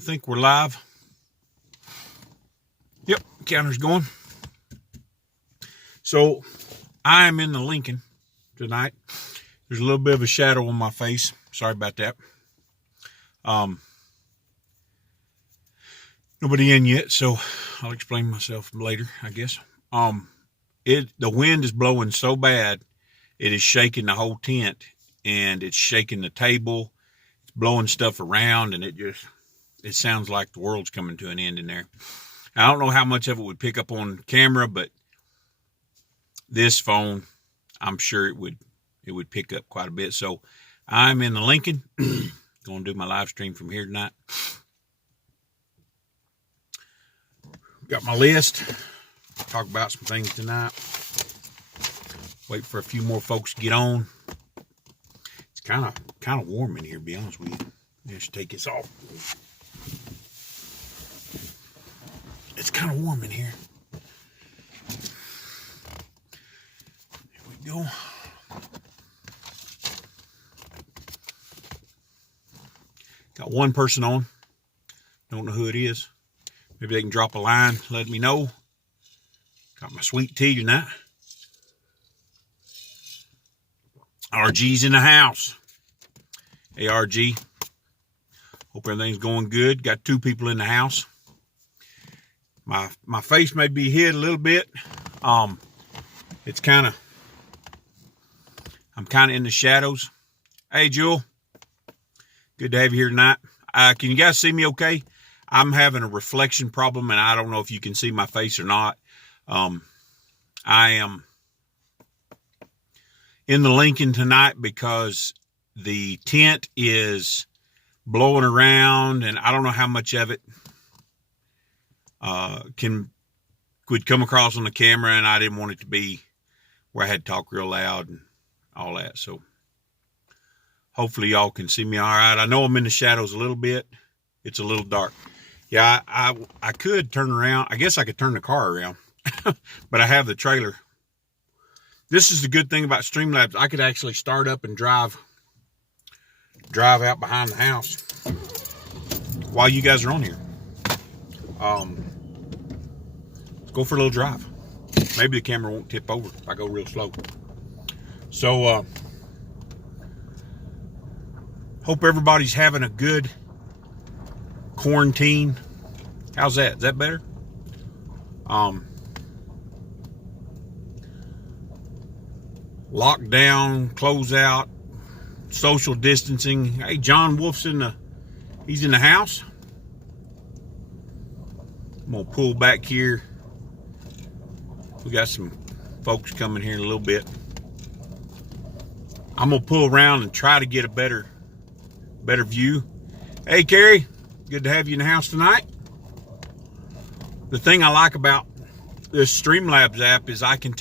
think we're live. Yep, counter's going. So I'm in the Lincoln tonight. There's a little bit of a shadow on my face. Sorry about that. Nobody in yet, so I'll explain myself later, I guess. The wind is blowing so bad, it is shaking the whole tent, and it's shaking the table. It's blowing stuff around, and it sounds like the world's coming to an end in there. I don't know how much of it would pick up on camera, but this phone, I'm sure it would pick up quite a bit. So I'm in the Lincoln, going to do my live stream from here tonight. Got my list. Talk about some things tonight. Wait for a few more folks to get on. It's kind of warm in here, to be honest with you. Just take this off. It's kind of warm in here. Here we go. Got one person on. Don't know who it is. Maybe they can drop a line, let me know. Got my sweet tea tonight. RG's in the house. Hey, RG. Hope everything's going good. Got two people in the house. My face may be hid a little bit. It's I'm kind of in the shadows. Hey, Jewel. Good to have you here tonight. Can you guys see me okay? I'm having a reflection problem, and I don't know if you can see my face or not. I am in the Lincoln tonight because the tent is blowing around, and I don't know how much of it would come across on the camera, and I didn't want it to be where I had to talk real loud and all that. So hopefully y'all can see me all right. I know I'm in the shadows a little bit. It's a little dark. Yeah, I could turn around. I guess I could turn the car around, but I have the trailer. This is the good thing about Streamlabs. I could actually start up and drive out behind the house while you guys are on here. Let's go for a little drive. Maybe the camera won't tip over if I go real slow. So, hope everybody's having a good quarantine. How's that? Is that better? Lockdown, close out, social distancing. Hey, John Wolf's he's in the house. I'm gonna pull back here. We got some folks coming here in a little bit. I'm gonna pull around and try to get a better view. Hey, Carrie, good to have you in the house tonight. The thing I like about this Streamlabs app is I can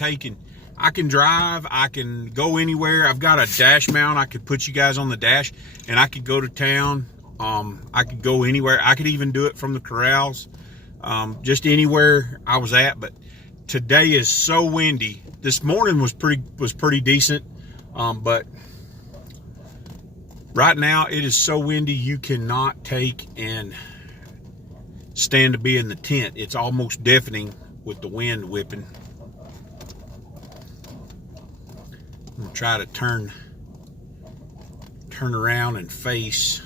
drive, I can go anywhere. I've got a dash mount. I could put you guys on the dash, and I could go to town. I could go anywhere. I could even do it from the corrals, just anywhere I was at. But today is so windy. This morning was pretty decent, but right now it is so windy you cannot take and stand to be in the tent. It's almost deafening with the wind whipping. I'm gonna try to turn around and face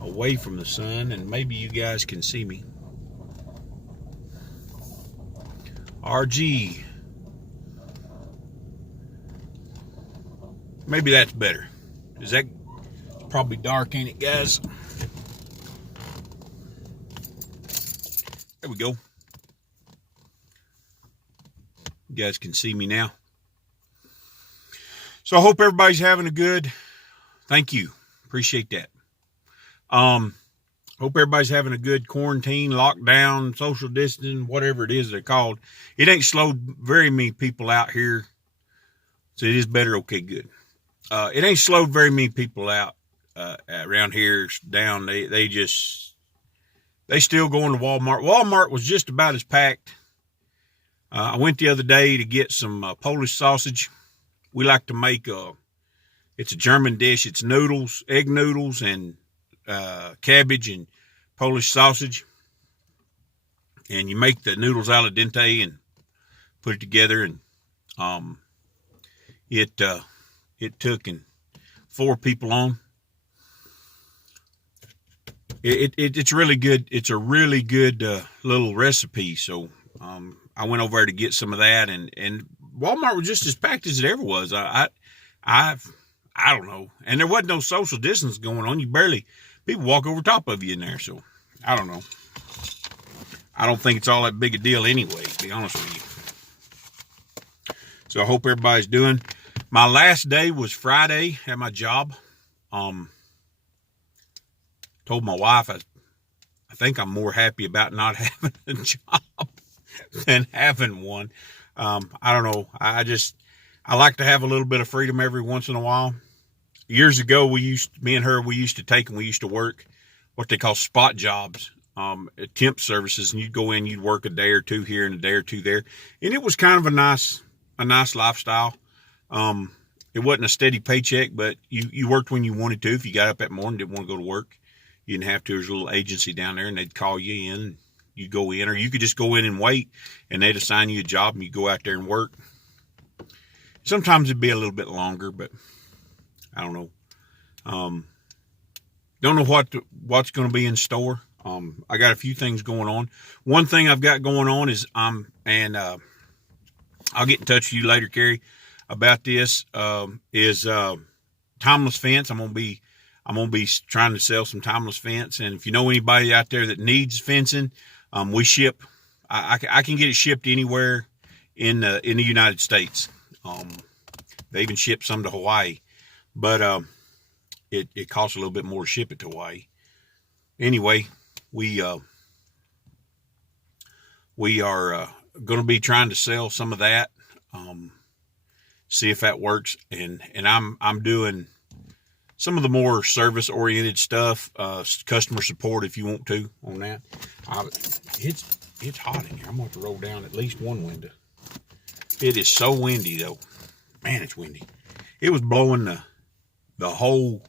away from the sun, and maybe you guys can see me. RG. Maybe that's better. Is that probably dark, ain't it, guys? There we go. You guys can see me now. So I hope everybody's having a good. Thank you. Appreciate that. Hope everybody's having a good quarantine, lockdown, social distancing, whatever it is they're called. It ain't slowed very many people out here. So it is better. Okay, good. It ain't slowed very many people out around here down. They still going to Walmart. Walmart was just about as packed. I went the other day to get some Polish sausage. We like to make it's a German dish. It's noodles, egg noodles, and cabbage and Polish sausage, and you make the noodles al dente and put it together, and it took 4 people on. It's really good. It's a really good little recipe. So I went over there to get some of that, and Walmart was just as packed as it ever was. I don't know, and there wasn't no social distance going on. People walk over top of you in there. So I don't know. I don't think it's all that big a deal anyway, to be honest with you. So I hope everybody's doing. My last day was Friday at my job. Told my wife I think I'm more happy about not having a job than having one. I don't know. I like to have a little bit of freedom every once in a while. Years ago, me and her used to work what they call spot jobs, temp services, and you'd go in, you'd work a day or two here and a day or two there, and it was kind of a nice lifestyle. It wasn't a steady paycheck, but you worked when you wanted to. If you got up that morning, didn't want to go to work, you didn't have to. There's a little agency down there, and they'd call you in. You'd go in, or you could just go in and wait, and they'd assign you a job, and you go out there and work. Sometimes it'd be a little bit longer, but I don't know. Don't know what's going to be in store. I got a few things going on. One thing I've got going on is I'll get in touch with you later, Carrie, about this. Is timeless fence. I'm gonna be trying to sell some timeless fence, and if you know anybody out there that needs fencing, we ship. I can get it shipped anywhere in the United States. They even ship some to Hawaii, but it costs a little bit more to ship it to Hawaii. Anyway, we are going to be trying to sell some of that. See if that works, and I'm doing some of the more service-oriented stuff, customer support if you want to on that. It's hot in here. I'm going to have to roll down at least one window. It is so windy, though. Man, it's windy. It was blowing the whole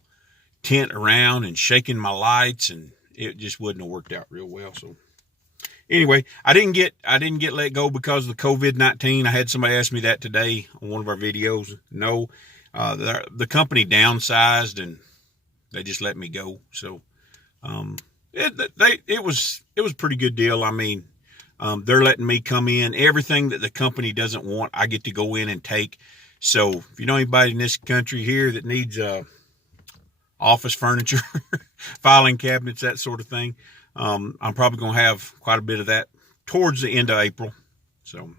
tent around and shaking my lights, and it just wouldn't have worked out real well. So anyway, I didn't get let go because of the COVID-19. I had somebody ask me that today on one of our videos. No, the company downsized and they just let me go. So it was a pretty good deal. I mean, they're letting me come in. Everything that the company doesn't want, I get to go in and take. So if you know anybody in this country here that needs office furniture, filing cabinets, that sort of thing, I'm probably going to have quite a bit of that towards the end of April. So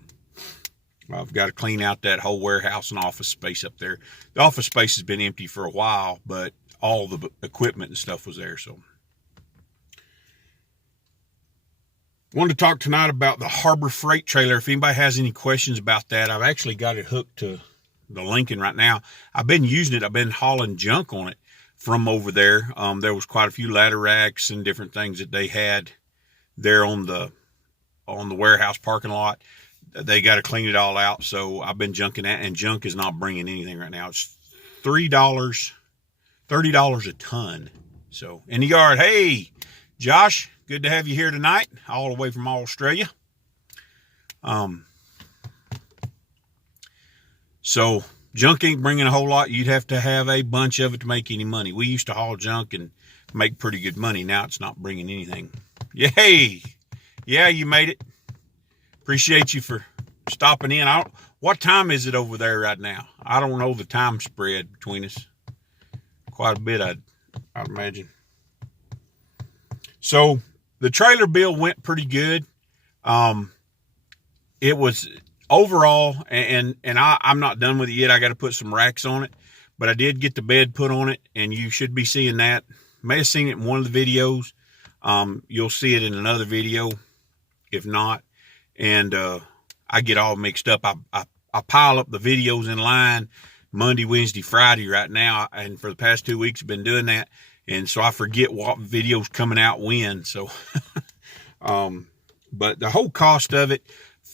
I've got to clean out that whole warehouse and office space up there. The office space has been empty for a while, but all the equipment and stuff was there. So I wanted to talk tonight about the Harbor Freight trailer. If anybody has any questions about that, I've actually got it hooked to the Lincoln right now. I've been using it. I've been hauling junk on it from over there. There was quite a few ladder racks and different things that they had there on the warehouse parking lot. They got to clean it all out. So I've been junking that, and junk is not bringing anything right now. It's $30 a ton. So in the yard, hey, Josh, good to have you here tonight, all the way from Australia. So junk ain't bringing a whole lot. You'd have to have a bunch of it to make any money. We used to haul junk and make pretty good money. Now it's not bringing anything. Yay! Yeah, you made it. Appreciate you for stopping in. What time is it over there right now? I don't know the time spread between us. Quite a bit, I'd imagine. So the trailer bill went pretty good. It was overall, and I'm not done with it yet. I got to put some racks on it, but I did get the bed put on it, and you should be seeing that. May have seen it in one of the videos. You'll see it in another video, if not. And I get all mixed up. I pile up the videos in line Monday, Wednesday, Friday right now, and for the past 2 weeks I've been doing that, and so I forget what video's coming out when. So, but the whole cost of it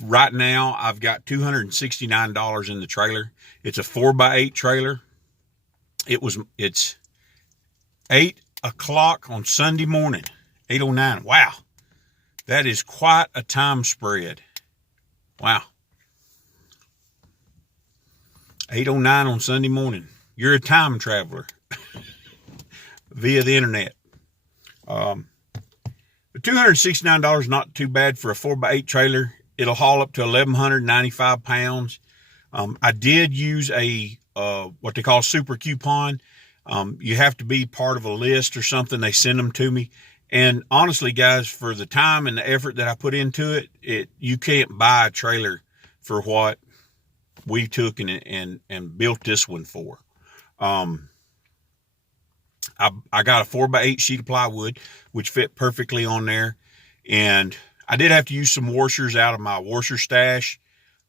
right now, I've got $269 in the trailer. It's a 4x8 trailer. It's 8 o'clock on Sunday morning. 809. Wow. That is quite a time spread. Wow. 809 on Sunday morning. You're a time traveler via the internet. But $269 is not too bad for a 4x8 trailer. It'll haul up to 1,195 pounds. I did use a what they call super coupon. You have to be part of a list or something. They send them to me. And honestly, guys, for the time and the effort that I put into it, you can't buy a trailer for what we took and built this one for. I got a 4x8 sheet of plywood, which fit perfectly on there. And I did have to use some washers out of my washer stash.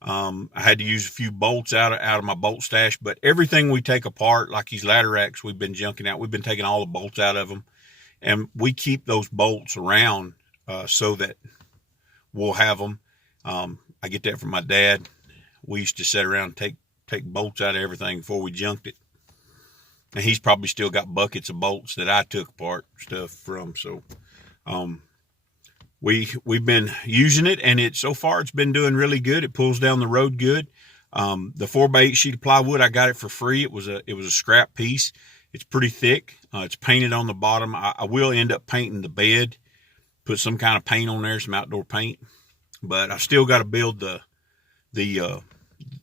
I had to use a few bolts out of my bolt stash, but everything we take apart, like these ladder racks we've been junking out, we've been taking all the bolts out of them, and we keep those bolts around, so that we'll have them. I get that from my dad. We used to sit around and take bolts out of everything before we junked it. And he's probably still got buckets of bolts that I took apart stuff from. So, we've been using it, and so far it's been doing really good. It pulls down the road good. The 4x8 sheet of plywood, I got it for free. It was a scrap piece. It's pretty thick. It's painted on the bottom. I will end up painting the bed, put some kind of paint on there, some outdoor paint, but I still got to build the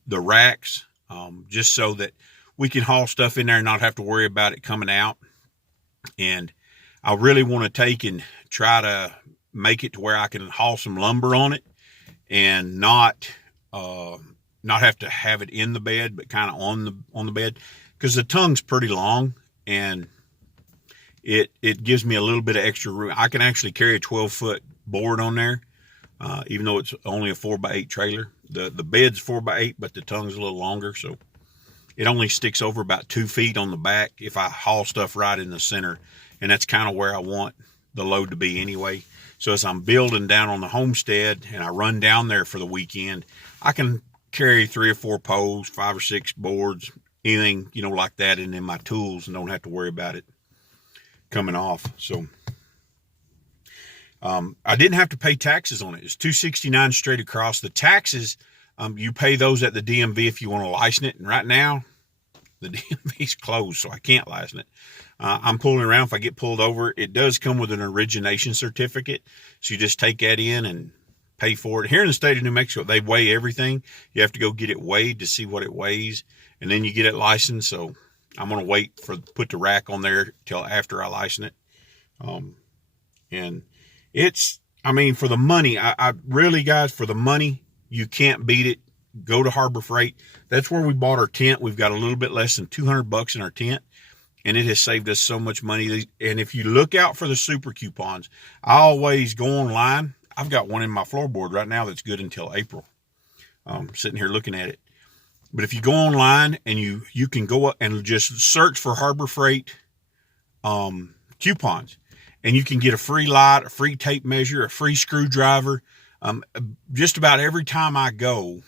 racks, just so that we can haul stuff in there and not have to worry about it coming out. And I really want to take and try to make it to where I can haul some lumber on it and not have to have it in the bed, but kind of on the bed, because the tongue's pretty long and it gives me a little bit of extra room. I can actually carry a 12-foot board on there, even though it's only a 4x8 trailer. The bed's 4x8, but the tongue's a little longer, so it only sticks over about 2 feet on the back if I haul stuff right in the center, and that's kind of where I want the load to be anyway. So as I'm building down on the Homestead and I run down there for the weekend, I can carry 3 or 4 poles, 5 or 6 boards, anything, like that, and then my tools, and don't have to worry about it coming off. So I didn't have to pay taxes on it. It's $269 straight across. The taxes, you pay those at the DMV if you want to license it. And right now, the DMV's closed, so I can't license it. I'm pulling around. If I get pulled over, it does come with an origination certificate. So you just take that in and pay for it. Here in the state of New Mexico, they weigh everything. You have to go get it weighed to see what it weighs, and then you get it licensed. So I'm going to wait put the rack on there till after I license it. And for the money, I really, guys, for the money, you can't beat it. Go to Harbor Freight. That's where we bought our tent. We've got a little bit less than $200 in our tent, and it has saved us so much money. And if you look out for the super coupons, I always go online. I've got one in my floorboard right now that's good until April. I'm sitting here looking at it. But if you go online and you can go up and just search for Harbor Freight coupons, and you can get a free light, a free tape measure, a free screwdriver. Just about every time I go,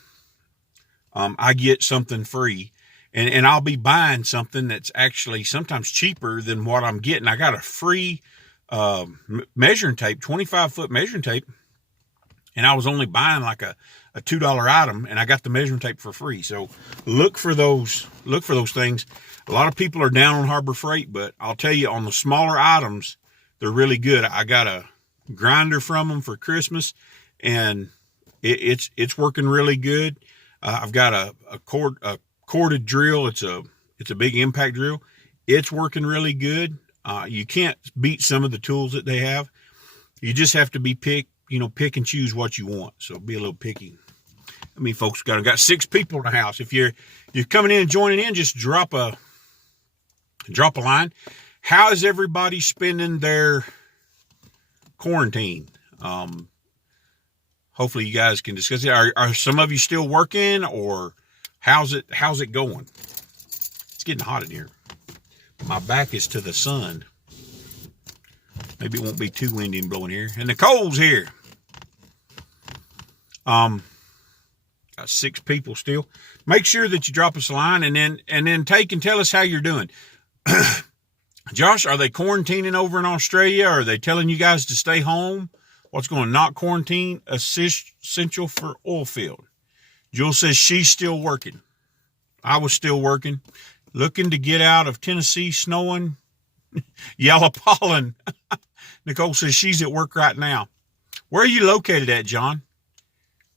I get something free, and I'll be buying something that's actually sometimes cheaper than what I'm getting. I got a free measuring tape, 25-foot measuring tape, and I was only buying like a $2 item, and I got the measuring tape for free. So look for those things. A lot of people are down on Harbor Freight, but I'll tell you, on the smaller items, they're really good. I got a grinder from them for Christmas, and it's working really good. I've got a corded drill. It's a big impact drill. It's working really good. You can't beat some of the tools that they have. You just have to be pick and choose what you want. So be a little picky. I mean, folks, got 6 people in the house. If you're coming in and joining in, just drop a line. How is everybody spending their quarantine? Hopefully you guys can discuss it. Are some of you still working, or how's it going? It's getting hot in here. My back is to the sun. Maybe it won't be too windy and blowing here. And the cold's here. Got 6 people still. Make sure that you drop us a line, and then take and tell us how you're doing. Josh, are they quarantining over in Australia? Or are they telling you guys to stay home? What's going on? Not quarantine, essential for oil field. Jewel says she's still working. I was still working. Looking to get out of Tennessee, snowing, yellow pollen. Nicole says she's at work right now. Where are you located at, John?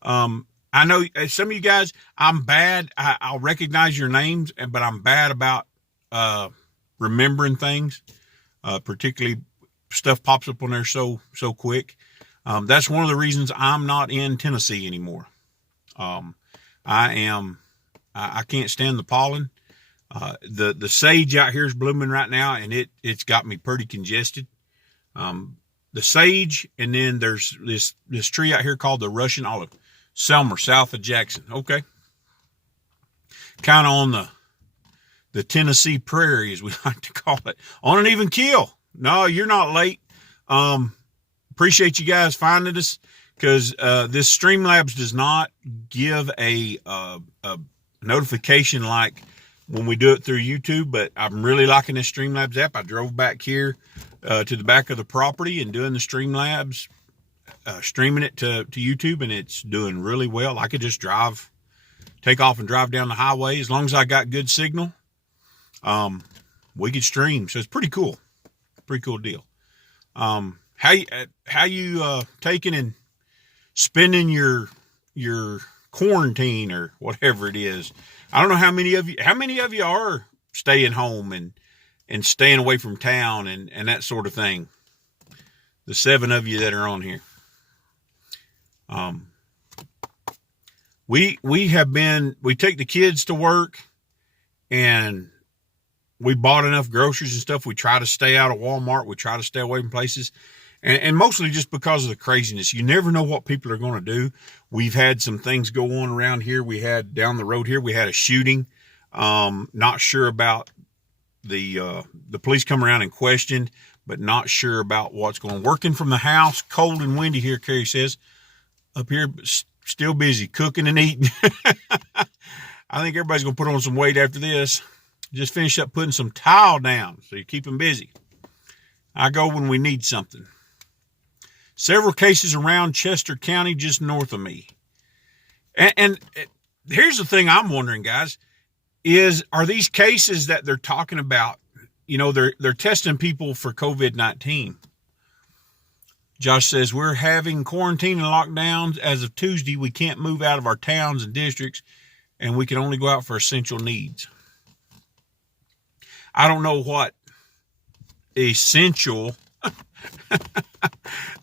I know some of you guys, I'm bad. I'll recognize your names, but I'm bad about remembering things. Particularly stuff pops up on there so quick. That's one of the reasons I'm not in Tennessee anymore. I can't stand the pollen. The sage out here is blooming right now, and it's got me pretty congested. The sage, and then there's this tree out here called the Russian olive. Selmer, south of Jackson. Okay. Kind of on the Tennessee prairie, as we like to call it. On an even keel. No, you're not late. Appreciate you guys finding us, because this Streamlabs does not give a notification like when we do it through YouTube, but I'm really liking this Streamlabs app. I drove back here to the back of the property and doing the Streamlabs, streaming it to YouTube, and it's doing really well. I could just take off and drive down the highway. As long as I got good signal, we could stream. So it's pretty cool. Pretty cool deal. How you taking and spending your quarantine or whatever it is? I don't know how many of you are staying home and staying away from town and that sort of thing. The 7 of you that are on here. We take the kids to work, and we bought enough groceries and stuff. We try to stay out of Walmart. We try to stay away from places. And mostly just because of the craziness. You never know what people are going to do. We've had some things go on around here. We had down the road here, we had a shooting. Not sure about the police come around and questioned, but not sure about what's going on. Working from the house, cold and windy here, Carrie says. Up here, still busy cooking and eating. I think everybody's going to put on some weight after this. Just finished up putting some tile down, so you keep them busy. I go when we need something. Several cases around Chester County, just north of me. And here's the thing I'm wondering, guys, are these cases that they're talking about, they're testing people for COVID-19. Josh says, we're having quarantine and lockdowns as of Tuesday. We can't move out of our towns and districts, and we can only go out for essential needs. I don't know what essential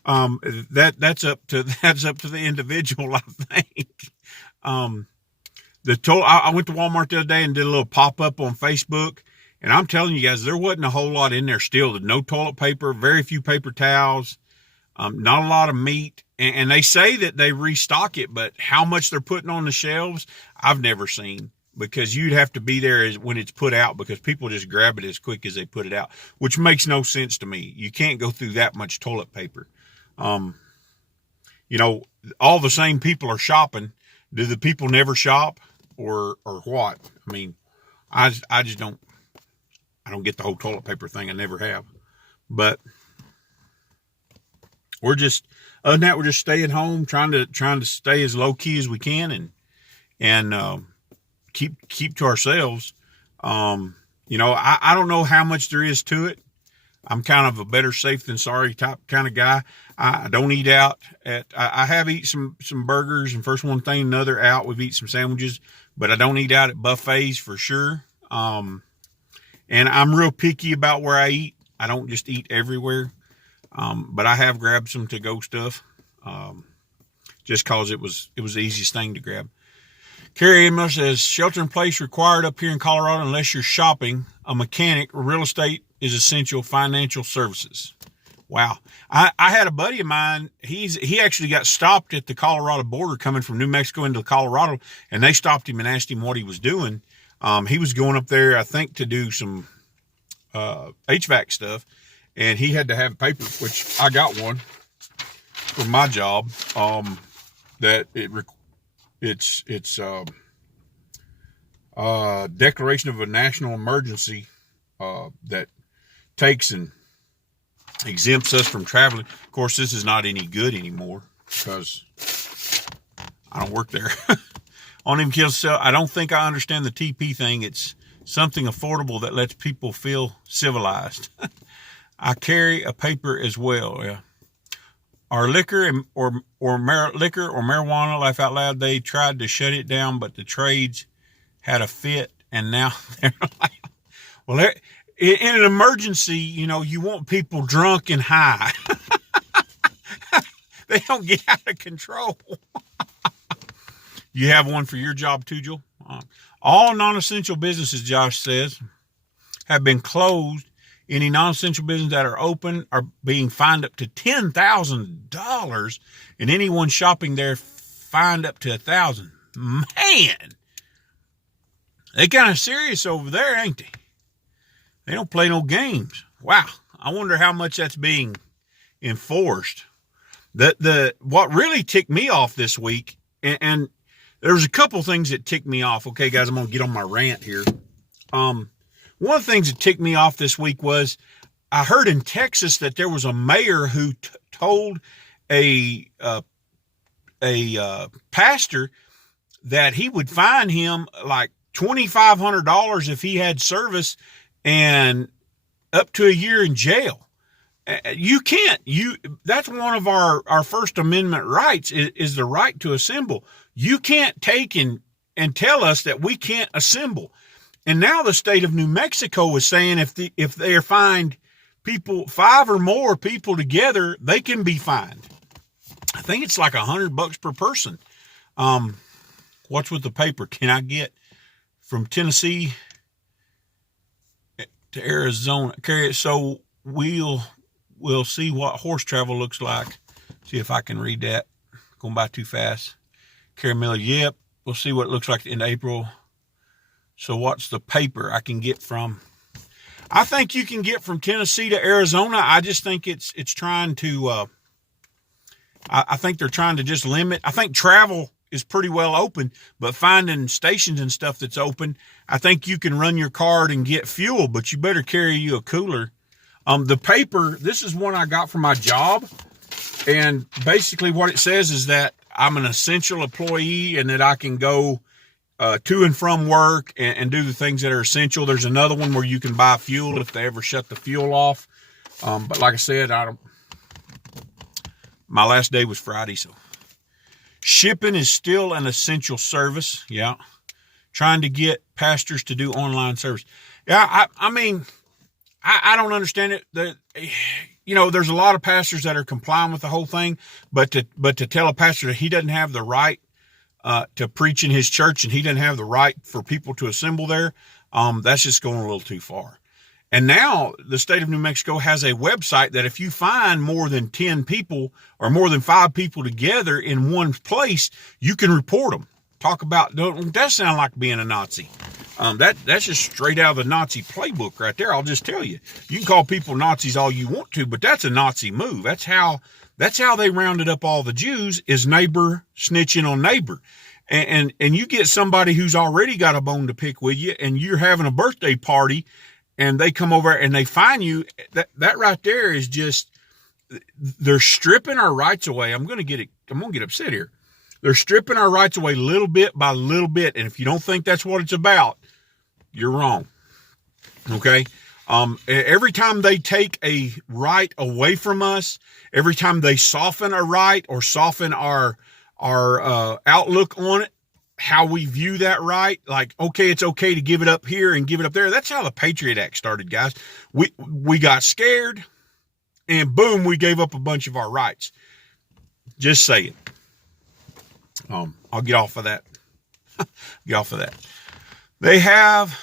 that's up to the individual, I think. I went to Walmart the other day and did a little pop-up on Facebook, and I'm telling you guys, there wasn't a whole lot in there still. No toilet paper, very few paper towels, not a lot of meat, and they say that they restock it, but how much they're putting on the shelves, I've never seen, because you'd have to be there when it's put out, because people just grab it as quick as they put it out, which makes no sense to me. You can't go through that much toilet paper. All the same people are shopping. Do the people never shop or what? I mean, I just don't get the whole toilet paper thing. I never have, but we're just, other than that, we're just staying home, trying to stay as low key as we can and keep to ourselves. I don't know how much there is to it. I'm kind of a better safe than sorry type kind of guy. I don't eat out I have eaten some burgers, and first one thing, another out. We've eaten some sandwiches, but I don't eat out at buffets for sure. And I'm real picky about where I eat. I don't just eat everywhere. But I have grabbed some to-go stuff, just cause it was the easiest thing to grab. Carrie Emma says, shelter in place required up here in Colorado unless you're shopping, a mechanic, or real estate is essential financial services. Wow. I had a buddy of mine, he actually got stopped at the Colorado border coming from New Mexico into Colorado, and they stopped him and asked him what he was doing. He was going up there, I think, to do some HVAC stuff, and he had to have paper, which I got one for my job, that it's declaration of a national emergency, that takes and exempts us from traveling. Of course, this is not any good anymore because I don't work there. On him kills sell. I don't think I understand the TP thing. It's something affordable that lets people feel civilized. I carry a paper as well. Yeah. Our liquor or marijuana, laugh out loud. They tried to shut it down, but the trades had a fit, and now they're like, well, in an emergency, you know, you want people drunk and high. They don't get out of control. You have one for your job too, Joel? All non-essential businesses, Josh says, have been closed. Any non-essential businesses that are open are being fined up to $10,000, and anyone shopping there fined up to $1,000. Man, they kind of serious over there, ain't they? They don't play no games. Wow, I wonder how much that's being enforced. What really ticked me off this week, and there's a couple things that ticked me off. Okay, guys, I'm gonna get on my rant here. One of the things that ticked me off this week was I heard in Texas that there was a mayor who told a pastor that he would fine him like $2,500 if he had service and up to a year in jail. You can't. That's one of our First Amendment rights is the right to assemble. You can't take and tell us that we can't assemble. And now the state of New Mexico is saying if they are fined people, 5 or more people together, they can be fined. I think it's like $100 per person. What's with the paper? Can I get from Tennessee to Arizona? Carry it. So we'll see what horse travel looks like. See if I can read that. Going by too fast. Carry Miller. Yep. We'll see what it looks like in April. So what's the paper I can get from? I think you can get from Tennessee to Arizona. I just think it's trying to, I think they're trying to just limit. I think travel is pretty well open, but finding stations and stuff that's open, I think you can run your card and get fuel, but you better carry you a cooler. The paper, this is one I got from my job. And basically what it says is that I'm an essential employee and that I can go to and from work and do the things that are essential. There's another one where you can buy fuel if they ever shut the fuel off. But like I said, my last day was Friday, so shipping is still an essential service. Yeah. Trying to get pastors to do online service. Yeah. I mean, I don't understand it. You know, there's a lot of pastors that are complying with the whole thing, but to tell a pastor that he doesn't have the right to preach in his church and he doesn't have the right for people to assemble there, that's just going a little too far. And now the state of New Mexico has a website that if you find more than 10 people or more than 5 people together in one place, you can report them. Talk about, don't that sound like being a Nazi? That's just straight out of the Nazi playbook right there. I'll just tell you, you can call people Nazis all you want to, but that's a Nazi move. That's how they rounded up all the Jews, is neighbor snitching on neighbor. And you get somebody who's already got a bone to pick with you and you're having a birthday party and they come over and they find you. That right there is just, they're stripping our rights away. I'm going to get upset here. They're stripping our rights away little bit by little bit. And if you don't think that's what it's about, you're wrong. Okay. Every time they take a right away from us, every time they soften a right or soften our outlook on it, how we view that right, like, okay, it's okay to give it up here and give it up there. That's how the Patriot Act started, guys. We got scared and boom, we gave up a bunch of our rights. Just saying. I'll get off of that. They have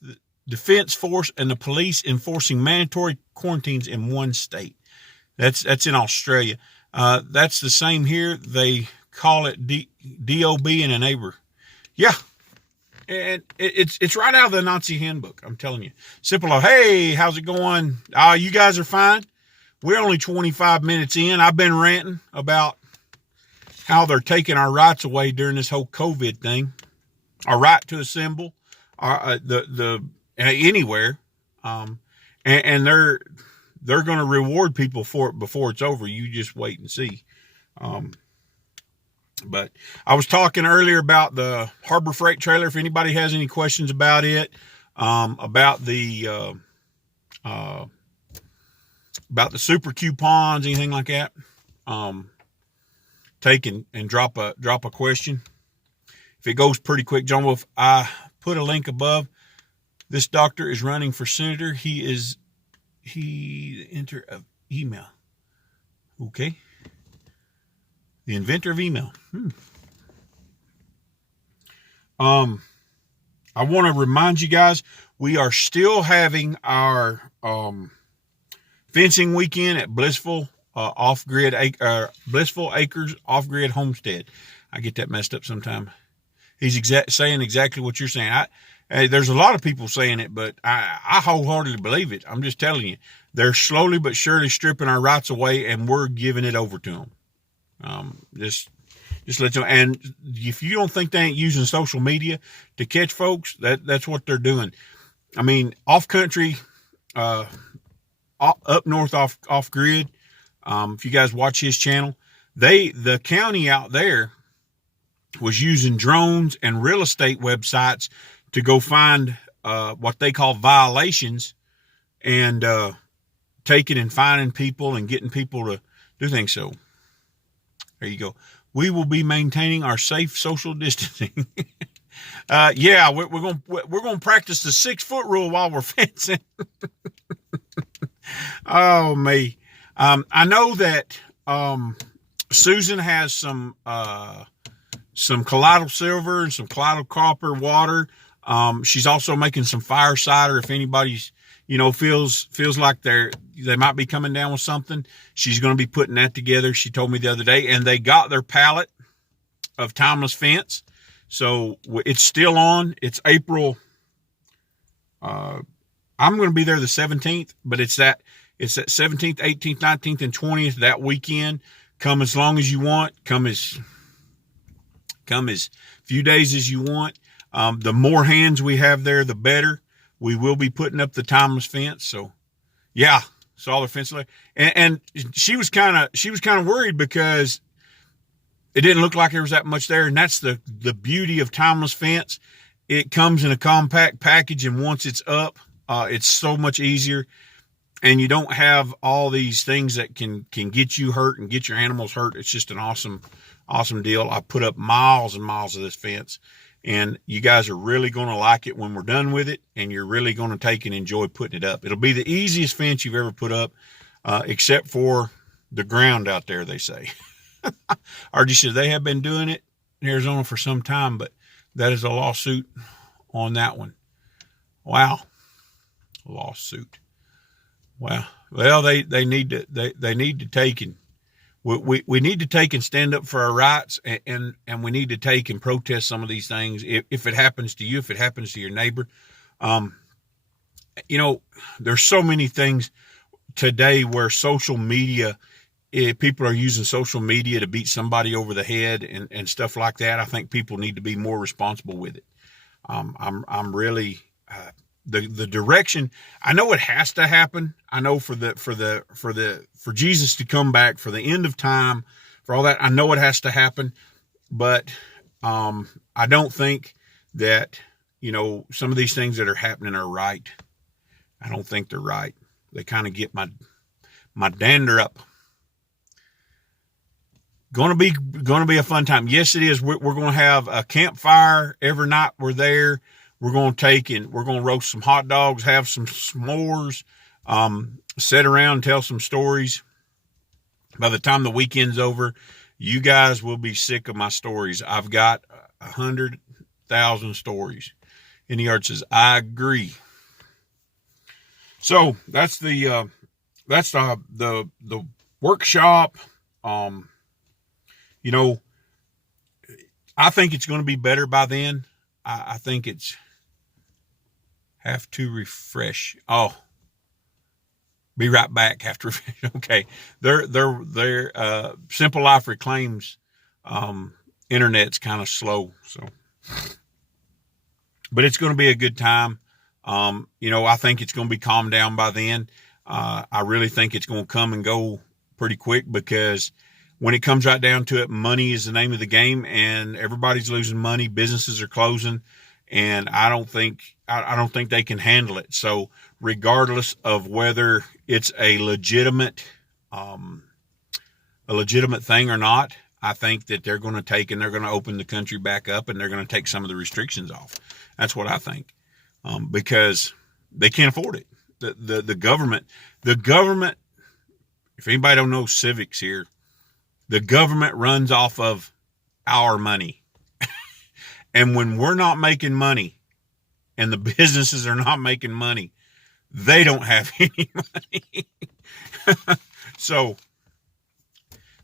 the Defense Force and the police enforcing mandatory quarantines in one state. That's in Australia. That's the same here. They call it DOB in a neighbor. Yeah. And it's right out of the Nazi handbook. I'm telling you. Simple. Hey, how's it going? You guys are fine. We're only 25 minutes in. I've been ranting about how they're taking our rights away during this whole COVID thing. Our right to assemble, anywhere. And and they're going to reward people for it before it's over. You just wait and see. But I was talking earlier about the Harbor Freight trailer. If anybody has any questions about it, about the super coupons, anything like that, take and drop a question. If it goes pretty quick, John Wolf, I put a link above. This doctor is running for senator. He enter of email. Okay. The inventor of email. I want to remind you guys, we are still having our fencing weekend at Blissful Blissful Acres Off-Grid Homestead. I get that messed up sometime. He's saying exactly what you're saying. There's a lot of people saying it, but I wholeheartedly believe it. I'm just telling you, they're slowly but surely stripping our rights away, and we're giving it over to them. Just let you know. And if you don't think they ain't using social media to catch folks, that's what they're doing. I mean, off country, up north off grid. If you guys watch his channel, the county out there was using drones and real estate websites to go find what they call violations, and taking and finding people and getting people to do things. So there you go. We will be maintaining our safe social distancing. Yeah, we're gonna practice the 6-foot rule while we're fencing. Oh me. I know that Susan has some colloidal silver and some colloidal copper water. She's also making some fire cider. If anybody's, feels like they might be coming down with something, she's going to be putting that together. She told me the other day, and they got their pallet of Timeless Fence. So it's still on. It's April. I'm going to be there the 17th, but it's that 17th, 18th, 19th, and 20th, that weekend. Come as long as you want. Come as few days as you want. The more hands we have there, the better. We will be putting up the Timeless Fence. So yeah, saw the fence layer. And she was kind of worried because it didn't look like there was that much there. And that's the beauty of Timeless Fence. It comes in a compact package, and once it's up, it's so much easier. And you don't have all these things that can get you hurt and get your animals hurt. It's just an awesome deal. I put up miles and miles of this fence, and you guys are really going to like it when we're done with it, and you're really going to take and enjoy putting it up. It'll be the easiest fence you've ever put up, except for the ground out there, they say. RG said they have been doing it in Arizona for some time, but that is a lawsuit on that one. Wow. Lawsuit. Well, they need to take and we need to take and stand up for our rights, and we need to take and protest some of these things. If it happens to you, if it happens to your neighbor, there's so many things today where social media, people are using social media to beat somebody over the head and stuff like that. I think people need to be more responsible with it. I'm really, the direction, I know it has to happen. I know for Jesus to come back, for the end of time, for all that, I know it has to happen. But I don't think that, some of these things that are happening are right. I don't think they're right. They kind of get my dander up. Going to be a fun time. Yes, it is. We're going to have a campfire every night we're there. We're going to roast some hot dogs, have some s'mores, sit around and tell some stories. By the time the weekend's over, you guys will be sick of my stories. I've got 100,000 stories. And the yard says, I agree. So that's the workshop. I think it's going to be better by then. I think it's have to refresh. Oh, be right back. Have to refresh. Okay. Their Simple Life Reclaims, internet's kind of slow. So, but it's going to be a good time. I think it's going to be calmed down by then. I really think it's going to come and go pretty quick, because when it comes right down to it, money is the name of the game, and everybody's losing money. Businesses are closing, and I don't think they can handle it. So regardless of whether it's a legitimate thing or not, I think that they're going to open the country back up, and they're going to take some of the restrictions off. That's what I think, because they can't afford it. The government, if anybody don't know civics here, the government runs off of our money. And when we're not making money and the businesses are not making money, they don't have any money. So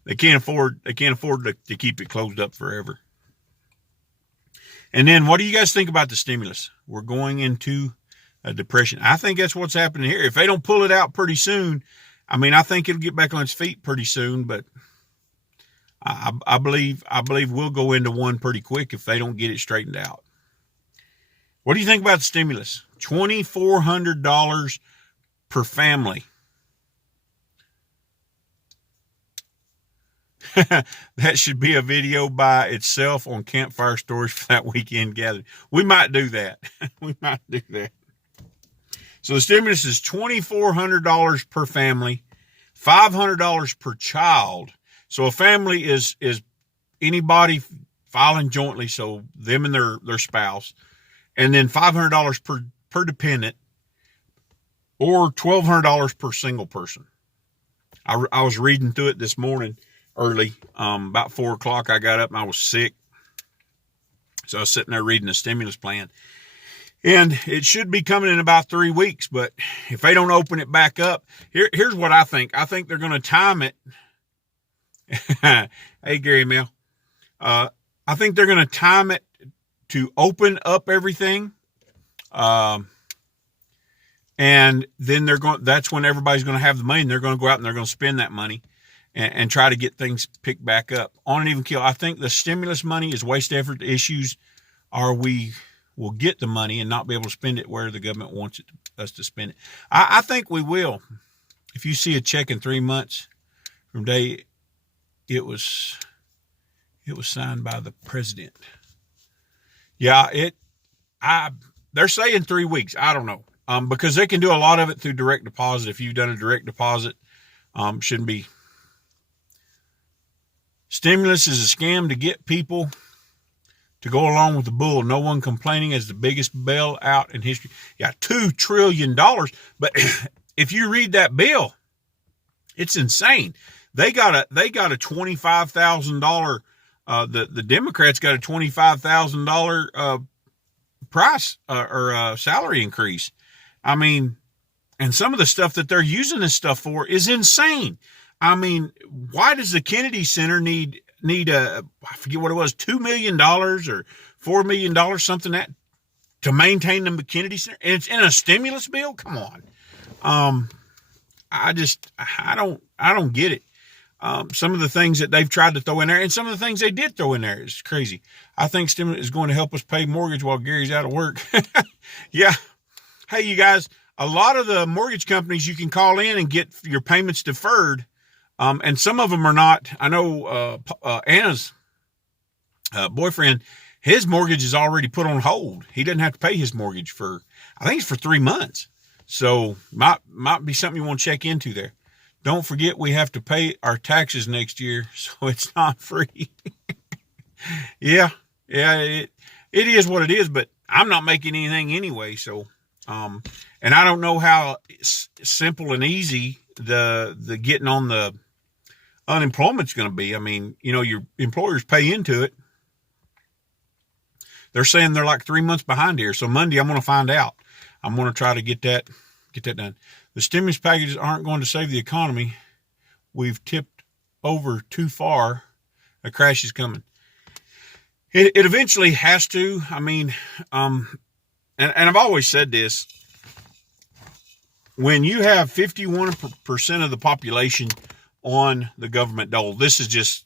they can't afford to keep it closed up forever. And then what do you guys think about the stimulus? We're going into a depression. I think that's what's happening here. If they don't pull it out pretty soon, I think it'll get back on its feet pretty soon, but I believe we'll go into one pretty quick if they don't get it straightened out. What do you think about the stimulus? $2,400 per family. That should be a video by itself on campfire stories for that weekend gathering. We might do that. So the stimulus is $2,400 per family, $500 per child. So a family is anybody filing jointly, so them and their spouse, and then $500 per dependent, or $1,200 per single person. I was reading through it this morning early, about 4 o'clock. I got up and I was sick, so I was sitting there reading the stimulus plan. And it should be coming in about 3 weeks, but if they don't open it back up, here's what I think. I think they're going to time it. Hey, Gary Mill. I think they're going to time it to open up everything. And then that's when everybody's going to have the money, and they're going to go out and they're going to spend that money and try to get things picked back up. On an even keel, I think the stimulus money is waste effort. Issues are we will get the money and not be able to spend it where the government wants us to spend it. I think we will. If you see a check in 3 months from day it was signed by the president. Yeah, they're saying 3 weeks. I don't know. Because they can do a lot of it through direct deposit. If you've done a direct deposit, shouldn't be. Stimulus is a scam to get people to go along with the bull. No one complaining as the biggest bailout in history. Yeah, $2 trillion. But if you read that bill, it's insane. They got a $25,000. The Democrats got a $25,000 price or salary increase. I mean, and some of the stuff that they're using this stuff for is insane. I mean, why does the Kennedy Center need I forget what it was, $2 million or $4 million, something that, to maintain the Kennedy Center? And it's in a stimulus bill? Come on. I don't get it. Some of the things that they've tried to throw in there, and some of the things they did throw in there, is crazy. I think stimulus is going to help us pay mortgage while Gary's out of work. Yeah. Hey, you guys, a lot of the mortgage companies, you can call in and get your payments deferred. And some of them are not. I know Anna's boyfriend, his mortgage is already put on hold. He doesn't have to pay his mortgage for, I think it's for 3 months. So might be something you want to check into there. Don't forget we have to pay our taxes next year, so it's not free. Yeah, it is what it is, but I'm not making anything anyway. So, and I don't know how simple and easy the getting on the unemployment's going to be. I mean, your employers pay into it. They're saying they're like 3 months behind here. So Monday I'm going to find out. I'm going to try to get that done. The stimulus packages aren't going to save the economy. We've tipped over too far. A crash is coming. It eventually has to. I mean, and I've always said this. When you have 51% of the population on the government dole, this is just,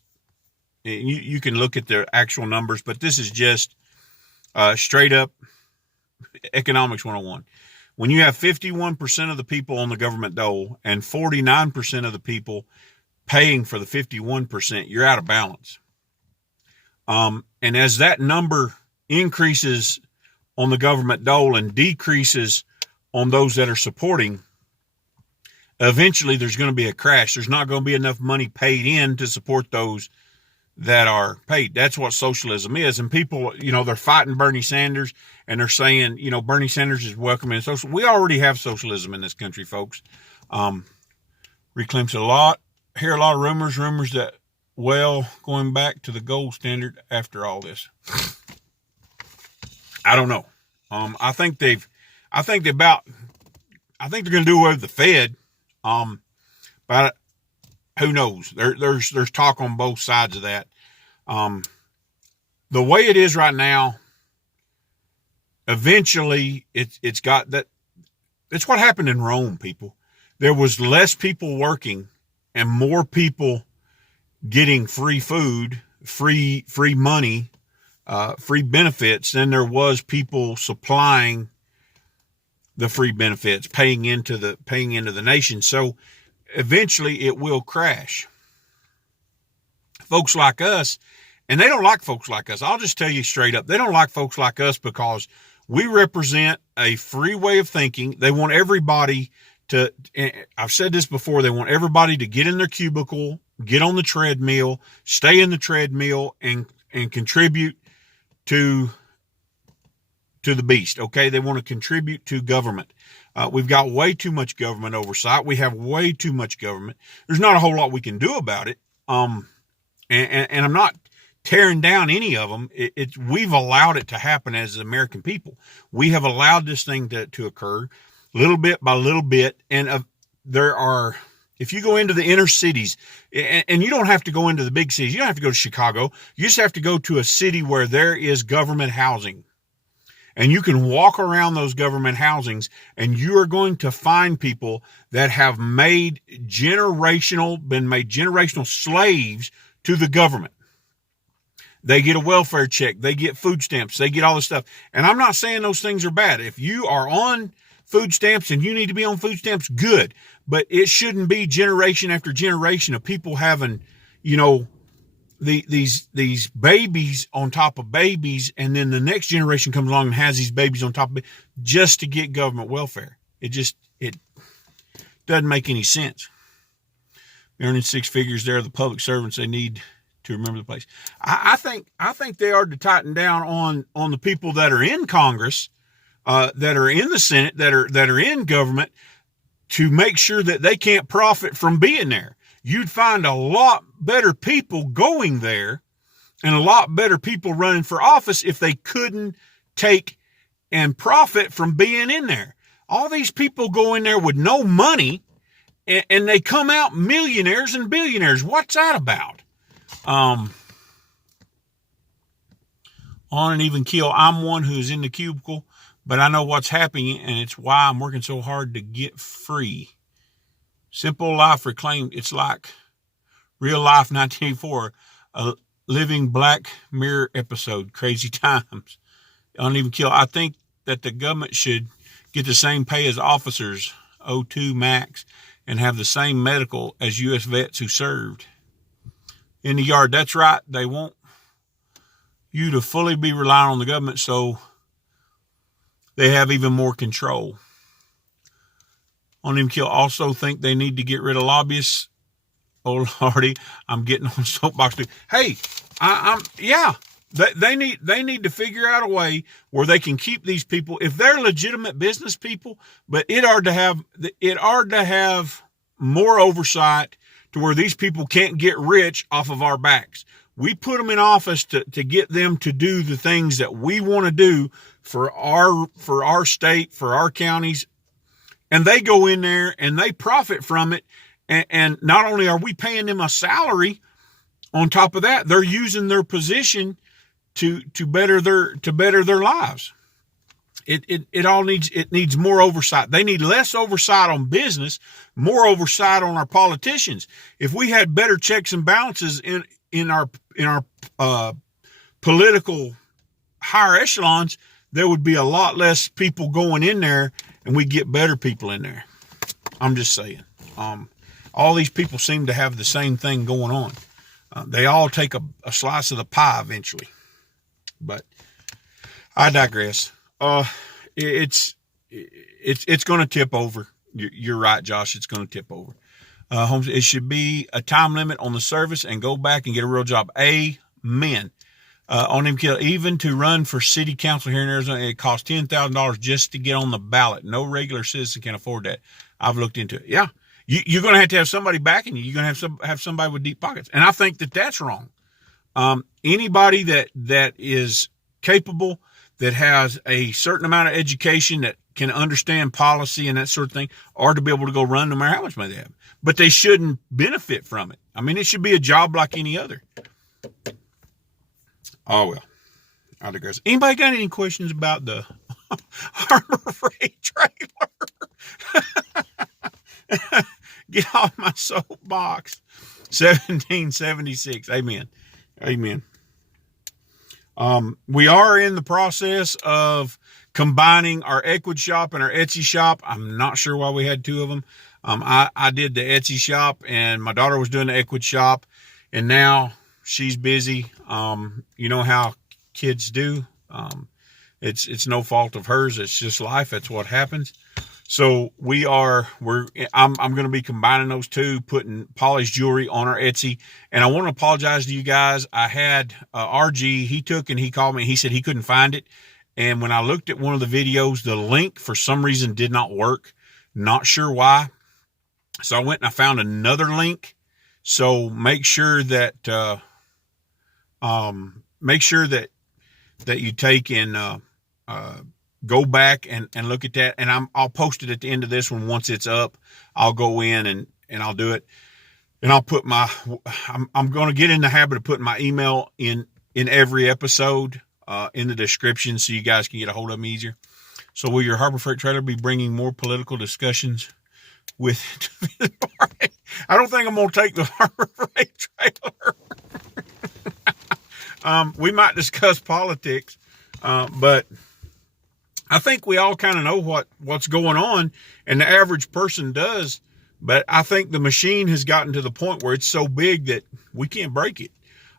you can look at the actual numbers, but this is just straight up economics 101. When you have 51% of the people on the government dole and 49% of the people paying for the 51%, you're out of balance. And as that number increases on the government dole and decreases on those that are supporting, eventually there's going to be a crash. There's not going to be enough money paid in to support those that are paid. That's what socialism is. And people, they're fighting Bernie Sanders and they're saying, Bernie Sanders is welcoming social. We already have socialism in this country, folks. Reclaims hear a lot of rumors that, going back to the gold standard after all this. I don't know. I think they're going to do away with the Fed. But who knows? There's talk on both sides of that. The way it is right now, eventually it's got that. It's what happened in Rome, people. There was less people working and more people getting free food, free money, free benefits than there was people supplying the free benefits, paying into the nation. So eventually it will crash. Folks like us, and they don't like folks like us. I'll just tell you straight up, they don't like folks like us because we represent a free way of thinking. They want everybody to, I've said this before, they want everybody to get in their cubicle, get on the treadmill, stay in the treadmill, and contribute to the beast. Okay. They want to contribute to government. We've got way too much government oversight. We have way too much government. There's not a whole lot we can do about it. And I'm not tearing down any of them. We've allowed it to happen as the American people. We have allowed this thing to occur little bit by little bit. And if you go into the inner cities, and you don't have to go into the big cities, you don't have to go to Chicago. You just have to go to a city where there is government housing. And you can walk around those government housings and you are going to find people that have been made generational slaves to the government. They get a welfare check. They get food stamps. They get all this stuff. And I'm not saying those things are bad. If you are on food stamps and you need to be on food stamps, good. But it shouldn't be generation after generation of people having, these babies on top of babies, and then the next generation comes along and has these babies on top of it just to get government welfare. It doesn't make any sense. Earning six figures, they're the public servants. They need to remember the place. I think they are to tighten down on the people that are in Congress, that are in the Senate, that are in government, to make sure that they can't profit from being there. You'd find a lot better people going there and a lot better people running for office if they couldn't take and profit from being in there. All these people go in there with no money and they come out millionaires and billionaires. What's that about? On an even keel, I'm one who's in the cubicle, but I know what's happening, and it's why I'm working so hard to get free. Simple Life Reclaimed. It's like Real Life 1984, a living Black Mirror episode. Crazy times. On even keel. I think that the government should get the same pay as officers, O2 max, and have the same medical as U.S. vets who served in the yard. That's right. They want you to fully be relying on the government, so they have even more control. On him kill. Also think they need to get rid of lobbyists. Oh Lordy, I'm getting on soapbox too. Hey, they need to figure out a way where they can keep these people, if they're legitimate business people, but it ought to have more oversight to where these people can't get rich off of our backs. We put them in office to get them to do the things that we want to do for our state, for our counties. And they go in there and they profit from it. And not only are we paying them a salary, on top of that, they're using their position to better their lives. It needs more oversight. They need less oversight on business, more oversight on our politicians. If we had better checks and balances in our political higher echelons, there would be a lot less people going in there and we get better people in there. I'm just saying. All these people seem to have the same thing going on. They all take a slice of the pie eventually. But I digress. It's going to tip over. You're right, Josh. It's going to tip over. It should be a time limit on the service and go back and get a real job. Amen. On him kill, even to run for city council here in Arizona, it costs $10,000 just to get on the ballot. No regular citizen can afford that. I've looked into it. Yeah, you're going to have somebody backing you. You're going to have somebody with deep pockets, and I think that that's wrong. Anybody that is capable, that has a certain amount of education, that can understand policy and that sort of thing, are to be able to go run no matter how much money they have. But they shouldn't benefit from it. I mean, it should be a job like any other. Oh, well, I digress. Anybody got any questions about the Harbor Freight trailer? Get off my soapbox. 1776. Amen. Amen. We are in the process of combining our Ecwood shop and our Etsy shop. I'm not sure why we had two of them. I did the Etsy shop, and my daughter was doing the Ecwood shop, and now she's busy. You know how kids do. It's no fault of hers. It's just life. That's what happens. So I'm going to be combining those two, putting polished jewelry on our Etsy. And I want to apologize to you guys. I had RG, he called me, he said he couldn't find it. And when I looked at one of the videos, the link for some reason did not work. Not sure why. So I went and I found another link. So make sure that you take and go back and look at that. And I'll post it at the end of this one. Once it's up, I'll go in and I'll do it. And I'll put I'm going to get in the habit of putting my email in every episode, in the description, so you guys can get a hold of me easier. So will your Harbor Freight trailer be bringing more political discussions with I don't think I'm going to take the Harbor Freight trailer. We might discuss politics, but I think we all kind of know what's going on, and the average person does. But I think the machine has gotten to the point where it's so big that we can't break it.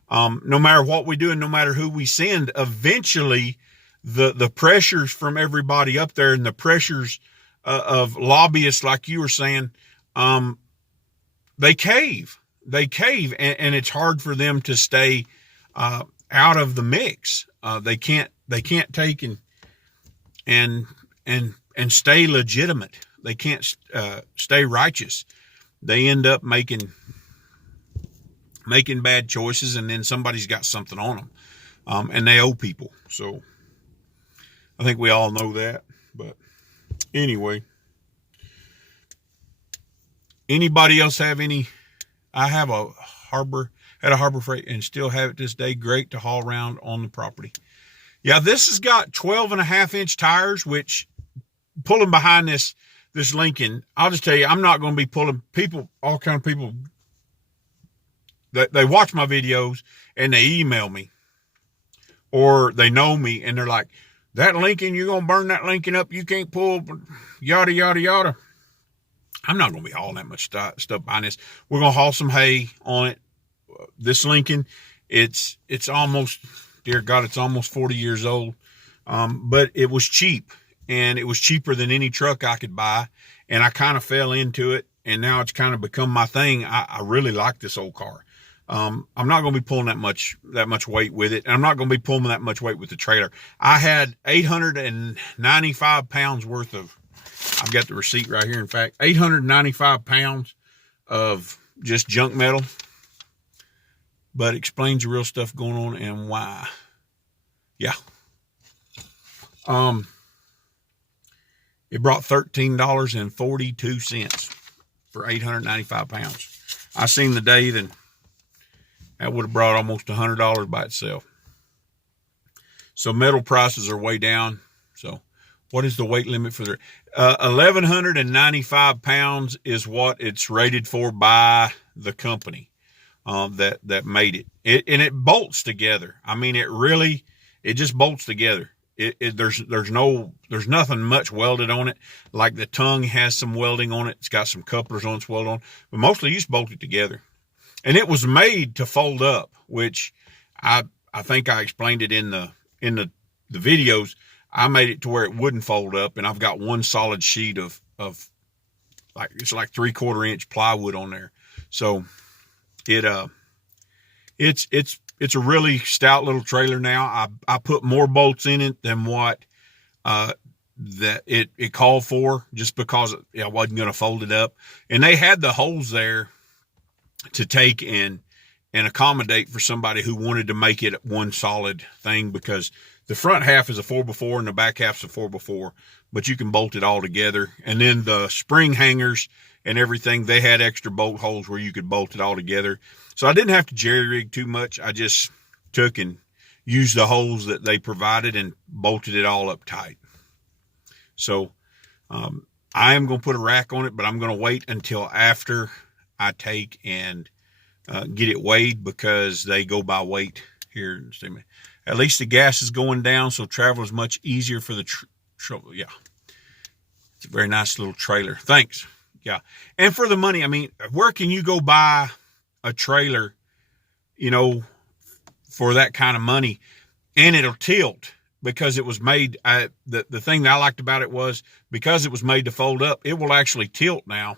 No matter what we do and no matter who we send, eventually the pressures from everybody up there and the pressures of lobbyists, like you were saying, they cave. And it's hard for them to stay out of the mix. They can't take and stay legitimate. They can't stay righteous. They end up making bad choices, and then somebody's got something on them, and they owe people. So I think we all know that. But anyway, anybody else have any? I have had a Harbor Freight and still have it this day. Great to haul around on the property. Yeah, this has got 12.5-inch tires, which pulling behind this Lincoln, I'll just tell you, I'm not going to be pulling all kind of people that they watch my videos and they email me or they know me and they're like, that Lincoln, you're going to burn that Lincoln up. You can't pull, yada, yada, yada. I'm not going to be hauling that much stuff behind this. We're going to haul some hay on it. This Lincoln, it's almost, dear God, it's almost 40 years old. But it was cheap, and it was cheaper than any truck I could buy. And I kind of fell into it, and now it's kind of become my thing. I really like this old car. I'm not going to be pulling that much weight with it. And I'm not going to be pulling that much weight with the trailer. I had 895 pounds worth of, I've got the receipt right here. In fact, 895 pounds of just junk metal, but explains the real stuff going on and why. Yeah. It brought $13.42 for 895 pounds. I seen the day that would have brought almost $100 by itself. So metal prices are way down. So what is the weight limit for the 1,195 pounds is what it's rated for by the company that made it. And it bolts together. I mean, it just bolts together. there's nothing much welded on it. Like the tongue has some welding on it. It's got some couplers on it's welded on, but mostly you just bolt it together. And it was made to fold up, which I think I explained it in the videos. I made it to where it wouldn't fold up, and I've got one solid sheet of like, it's like 3/4 inch plywood on there. So it's a really stout little trailer now. I put more bolts in it than what that it called for, just because I wasn't going to fold it up. And they had the holes there to take and accommodate for somebody who wanted to make it one solid thing, because the front half is a 4x4 and the back half's a 4x4, but you can bolt it all together. And then the spring hangers and everything, they had extra bolt holes where you could bolt it all together. So I didn't have to jerry rig too much. I just took and used the holes that they provided and bolted it all up tight. So I am going to put a rack on it, but I'm going to wait until after I take and get it weighed, because they go by weight here. At least the gas is going down, so travel is much easier for the yeah. It's a very nice little trailer. Thanks. Yeah. And for the money, I mean, where can you go buy a trailer, you know, for that kind of money? And it'll tilt, because it was made, the thing that I liked about it was, because it was made to fold up, it will actually tilt now.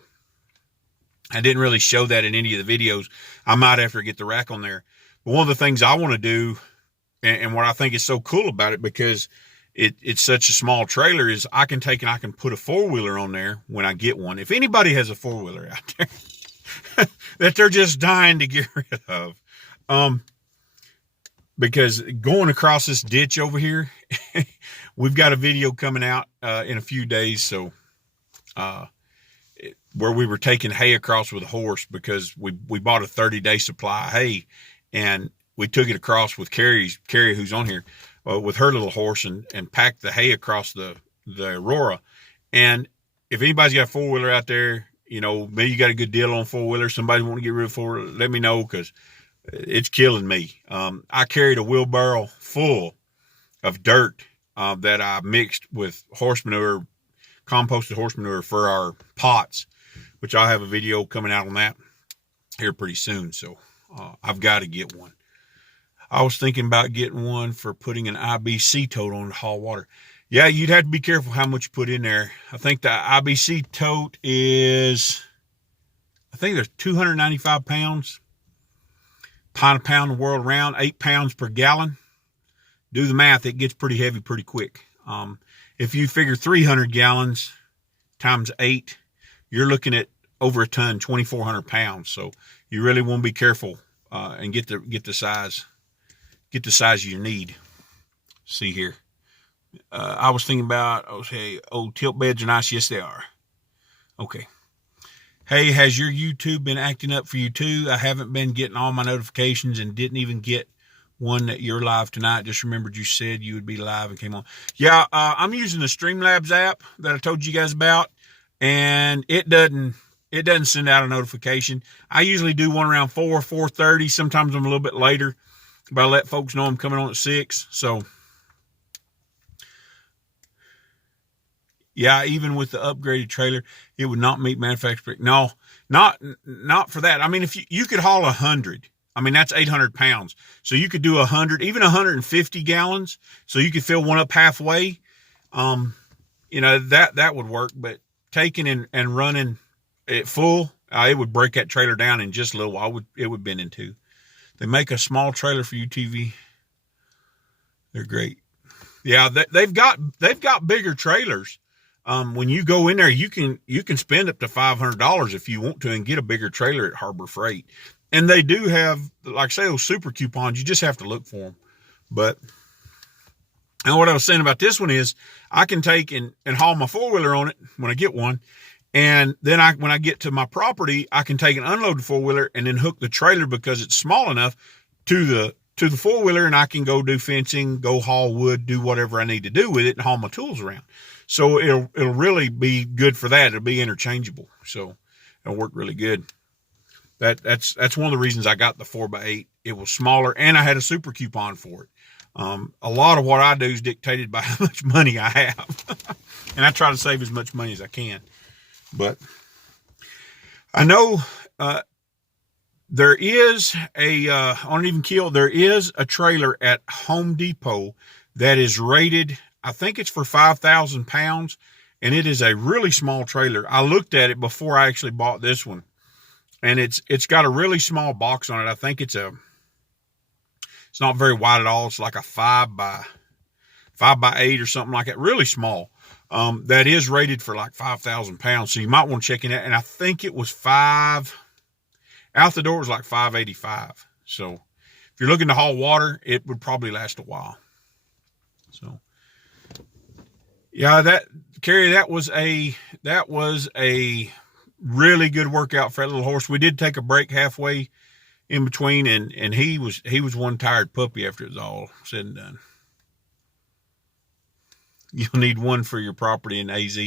I didn't really show that in any of the videos. I might have to get the rack on there. But one of the things I want to do, and what I think is so cool about it, because it's such a small trailer, is I can take and I can put a 4-wheeler on there when I get one. If anybody has a 4-wheeler out there that they're just dying to get rid of, because going across this ditch over here, we've got a video coming out in a few days. So where we were taking hay across with a horse, because we bought a 30-day supply of hay, and we took it across with Carrie, who's on here, with her little horse, and packed the hay across the Aurora. And if anybody's got a 4-wheeler out there, you know, maybe you got a good deal on 4-wheeler, somebody want to get rid of 4-wheeler, let me know, because it's killing me. I carried a wheelbarrow full of dirt that I mixed with horse manure, composted horse manure for our pots, which I'll have a video coming out on that here pretty soon. So I've got to get one. I was thinking about getting one for putting an IBC tote on to haul water. Yeah, you'd have to be careful how much you put in there. I think the IBC tote is, I think there's 295 pounds. Pint a pound the world around, 8 pounds per gallon. Do the math, it gets pretty heavy pretty quick. If you figure 300 gallons times 8, you're looking at over a ton, 2,400 pounds. So you really want to be careful and get the size you need. See here. I was thinking about, tilt beds are nice. Yes, they are. Okay. Hey, has your YouTube been acting up for you too? I haven't been getting all my notifications and didn't even get one that you're live tonight. Just remembered you said you would be live and came on. Yeah, I'm using the Streamlabs app that I told you guys about, and it doesn't send out a notification. I usually do one around 4:30. Sometimes I'm a little bit later, but I let folks know I'm coming on at 6. So yeah, even with the upgraded trailer, it would not meet manufacturer. No, not for that. I mean, if you could haul 100, I mean, that's 800 pounds. So you could do 100, even 150 gallons. So you could fill one up halfway. You know, that would work, but taking and running it full, it would break that trailer down in just a little while. It would bend in two. They make a small trailer for UTV. They're great. Yeah, they've got bigger trailers. When you go in there, you can spend up to $500 if you want to and get a bigger trailer at Harbor Freight. And they do have, like say, those super coupons. You just have to look for them. But, and what I was saying about this one is I can take and haul my 4-wheeler on it when I get one. And then when I get to my property, I can take and unload the 4-wheeler and then hook the trailer, because it's small enough, to the 4-wheeler, and I can go do fencing, go haul wood, do whatever I need to do with it, and haul my tools around. So it'll really be good for that. It'll be interchangeable. So it'll work really good. That's one of the reasons I got the 4x8. It was smaller, and I had a super coupon for it. A lot of what I do is dictated by how much money I have. And I try to save as much money as I can. But I know there is on Even Keel, there is a trailer at Home Depot that is rated, I think it's for 5,000 pounds, and it is a really small trailer. I looked at it before I actually bought this one, and it's got a really small box on it. I think it's not very wide at all. It's like a 5x8 or something like that, really small. That is rated for like 5,000 pounds, so you might want to check it out. And I think it was out the door was like 585. So if you're looking to haul water, it would probably last a while. So yeah, Carrie, that was a really good workout for that little horse. We did take a break halfway in between, and he was one tired puppy after it was all said and done. You'll need one for your property in AZ.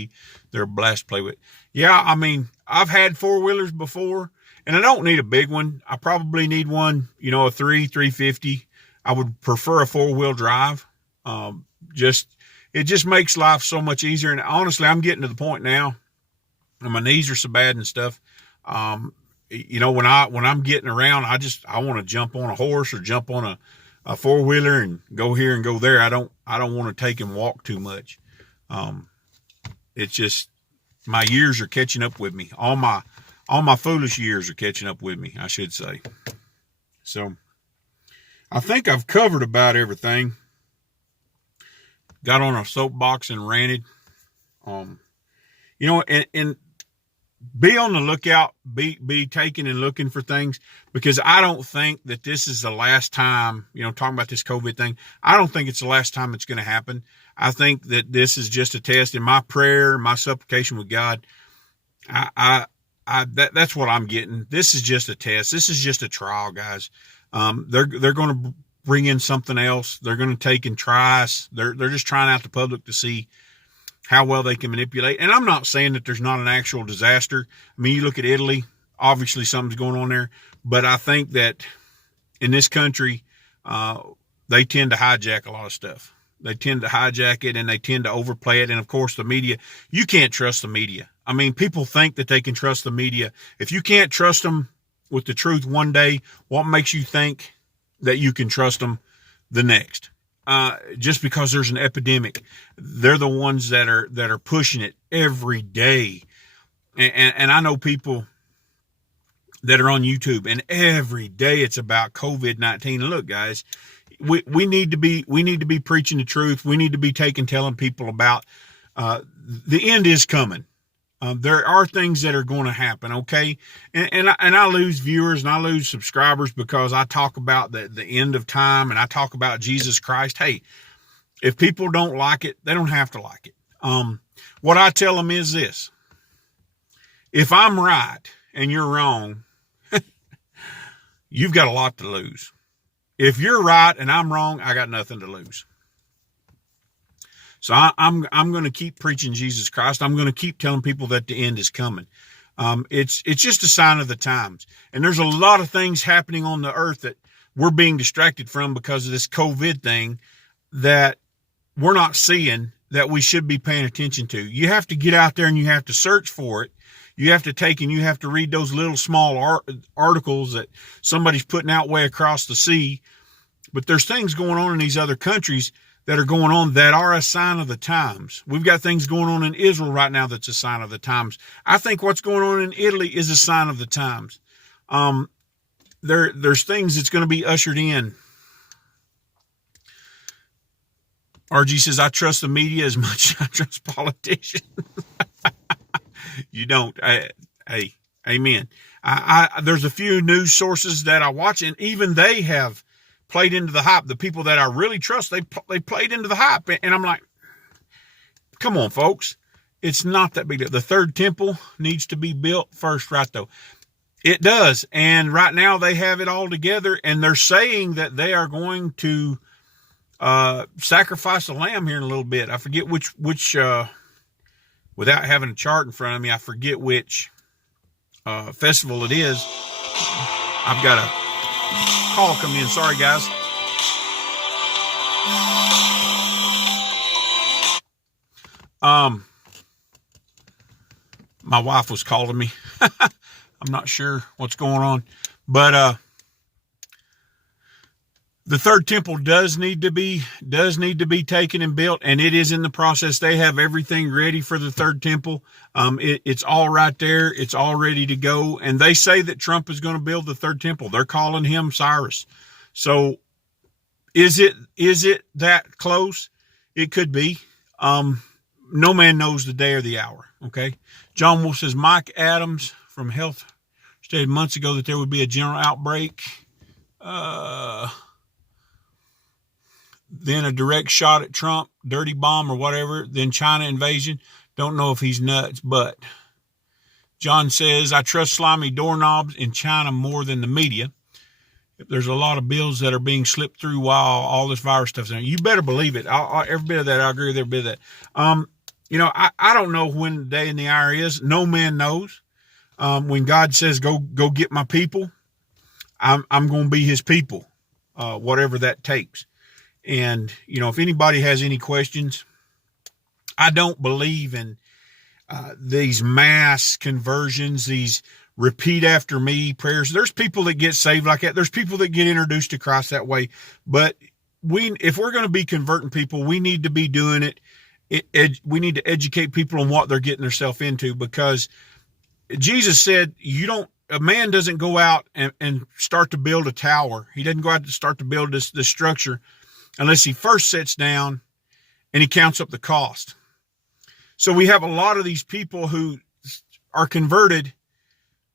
They're a blast to play with. Yeah, I mean, I've had four-wheelers before, and I don't need a big one. I probably need one, a 350. I would prefer a four-wheel drive. It just makes life so much easier. And honestly, I'm getting to the point now, and my knees are so bad and stuff. When I'm getting around, I want to jump on a horse or jump on a four-wheeler and go here and go there. I don't want to take and walk too much. It's just, my years are catching up with me. All my foolish years are catching up with me, I should say. So I think I've covered about everything. Got on a soapbox and ranted. And be on the lookout, be taking and looking for things, because I don't think that this is the last time, talking about this COVID thing. I don't think it's the last time it's going to happen. I think that this is just a test. In my prayer, my supplication with God, that's what I'm getting. This is just a test. This is just a trial, guys. They're going to bring in something else. They're going to take and try us. They're just trying out the public to see how well they can manipulate. And I'm not saying that there's not an actual disaster. I mean, you look at Italy, obviously something's going on there, but I think that in this country, they tend to hijack a lot of stuff. They tend to hijack it, and they tend to overplay it. And of course, the media, you can't trust the media. I mean, people think that they can trust the media. If you can't trust them with the truth one day, what makes you think that you can trust them the next? Just because there's an epidemic, they're the ones that are pushing it every day. And I know people that are on YouTube, and every day it's about COVID-19. Look, guys, we need to be preaching the truth. We need to be telling people about, the end is coming. There are things that are going to happen. Okay. And I lose viewers and I lose subscribers because I talk about the end of time, and I talk about Jesus Christ. Hey, if people don't like it, they don't have to like it. What I tell them is this: if I'm right and you're wrong, you've got a lot to lose. If you're right and I'm wrong, I got nothing to lose. So I'm going to keep preaching Jesus Christ. I'm going to keep telling people that the end is coming. It's just a sign of the times. And there's a lot of things happening on the earth that we're being distracted from because of this COVID thing that we're not seeing, that we should be paying attention to. You have to get out there and you have to search for it. You have to take and you have to read those little small articles that somebody's putting out way across the sea. But there's things going on in these other countries that are going on that are a sign of the times. We've got things going on in Israel right now that's a sign of the times. I think what's going on in Italy is a sign of the times. There's things that's going to be ushered in. RG says, I trust the media as much as I trust politicians. You don't. Hey, amen. There's a few news sources that I watch, and even they have played into the hype. The people that I really trust, they played into the hype. And I'm like, come on, folks. It's not that big deal. The third temple needs to be built first, right, though? It does. And right now they have it all together, and they're saying that they are going to sacrifice a lamb here in a little bit. I forget which without having a chart in front of me, I forget which festival it is. I've got a call coming in. Sorry, guys. My wife was calling me. I'm not sure what's going on, but the third temple does need to be taken and built, and it is in the process. They have everything ready for the third temple. It's all right there. It's all ready to go. And they say that Trump is going to build the third temple. They're calling him Cyrus. So is it that close? It could be. No man knows the day or the hour. Okay. John Wolf says Mike Adams from Health stated months ago that there would be a general outbreak. Then a direct shot at Trump, dirty bomb or whatever, then China invasion. Don't know if he's nuts, but John says, I trust slimy doorknobs in China more than the media. There's a lot of bills that are being slipped through while all this virus stuff's in there. You better believe it. Every bit of that, I agree with every bit of that. I don't know when the day and the hour is. No man knows. When God says, go get my people, I'm going to be his people, whatever that takes. And, if anybody has any questions, I don't believe in these mass conversions, these repeat after me prayers. There's people that get saved like that. There's people that get introduced to Christ that way. But if we're going to be converting people, we need to be doing it. We need to educate people on what they're getting themselves into, because Jesus said, a man doesn't go out and start to build a tower. He doesn't go out to start to build this structure unless he first sits down and he counts up the cost. So we have a lot of these people who are converted,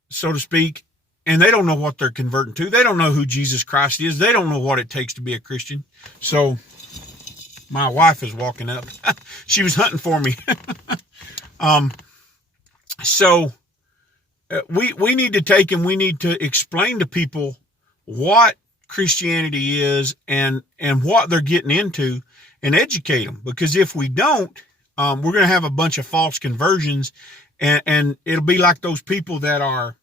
so to speak, and they don't know what they're converting to. They don't know who Jesus Christ is. They don't know what it takes to be a Christian. So my wife is walking up. She was hunting for me. We need to take and we need to explain to people what Christianity is and what they're getting into, and educate them. Because if we don't, we're going to have a bunch of false conversions, and it'll be like those people that are,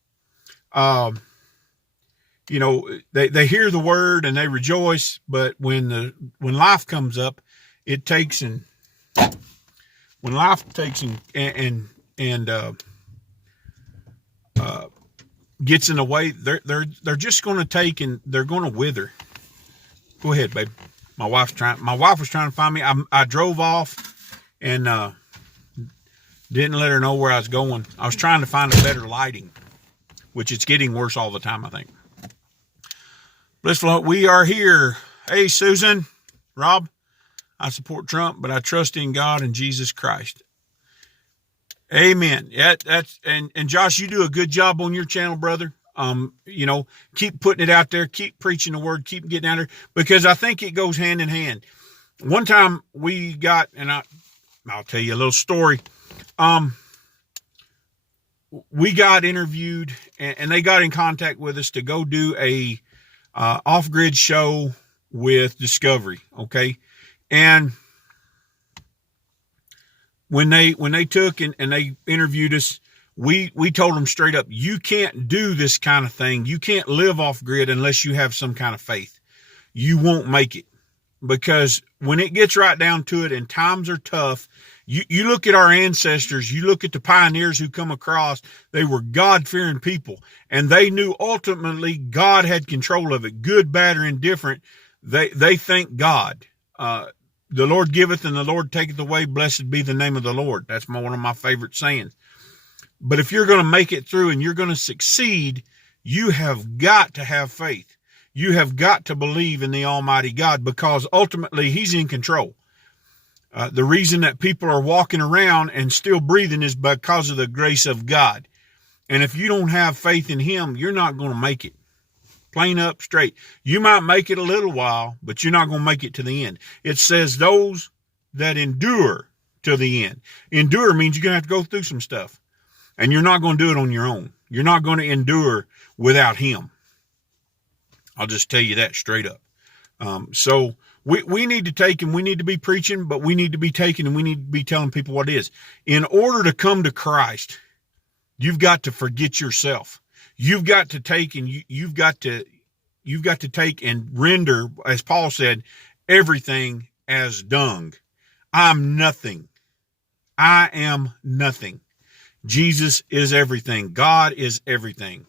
they hear the word and they rejoice, but when life comes up, gets in the way, they're just going to take and they're going to wither. Go ahead, babe. My wife was trying to find me. I drove off and didn't let her know where I was going. I was trying to find a better lighting, which it's getting worse all the time, I think. Blissful, we are here. Hey, Susan, Rob, I support Trump, but I trust in God and Jesus Christ. Amen. Yeah, and Josh, you do a good job on your channel, brother. Keep putting it out there, keep preaching the word, keep getting out there, because I think it goes hand in hand. One time we got, and I'll tell you a little story. We got interviewed and they got in contact with us to go do a off-grid show with Discovery. Okay. And when they took and they interviewed us, we told them straight up, you can't do this kind of thing. You can't live off grid unless you have some kind of faith. You won't make it, because when it gets right down to it and times are tough, you look at our ancestors, you look at the pioneers who come across, they were God-fearing people, and they knew ultimately God had control of it, good, bad, or indifferent. They thank God. The Lord giveth and the Lord taketh away. Blessed be the name of the Lord. That's one of my favorite sayings. But if you're going to make it through and you're going to succeed, you have got to have faith. You have got to believe in the Almighty God, because ultimately he's in control. The reason that people are walking around and still breathing is because of the grace of God. And if you don't have faith in him, you're not going to make it. Plain up straight. You might make it a little while, but you're not going to make it to the end. It says those that endure to the end. Endure means you're going to have to go through some stuff, and you're not going to do it on your own. You're not going to endure without him. I'll just tell you that straight up. So we need to take and we need to be preaching, but we need to be taking and we need to be telling people what it is. In order to come to Christ, you've got to forget yourself. You've got to take and you've got to take and render, as Paul said, everything as dung. I'm nothing. I am nothing. Jesus is everything. God is everything.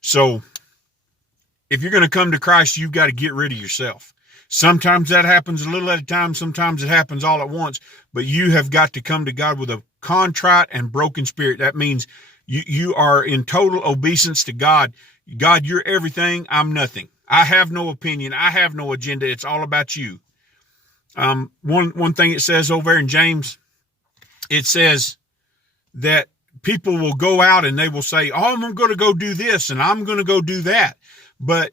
So if you're going to come to Christ, you've got to get rid of yourself. Sometimes that happens a little at a time. Sometimes it happens all at once. But you have got to come to God with a contrite and broken spirit. That means you are in total obeisance to God. God, you're everything. I'm nothing. I have no opinion. I have no agenda. It's all about you. One thing it says over there in James, it says that people will go out and they will say, oh, I'm going to go do this and I'm going to go do that. But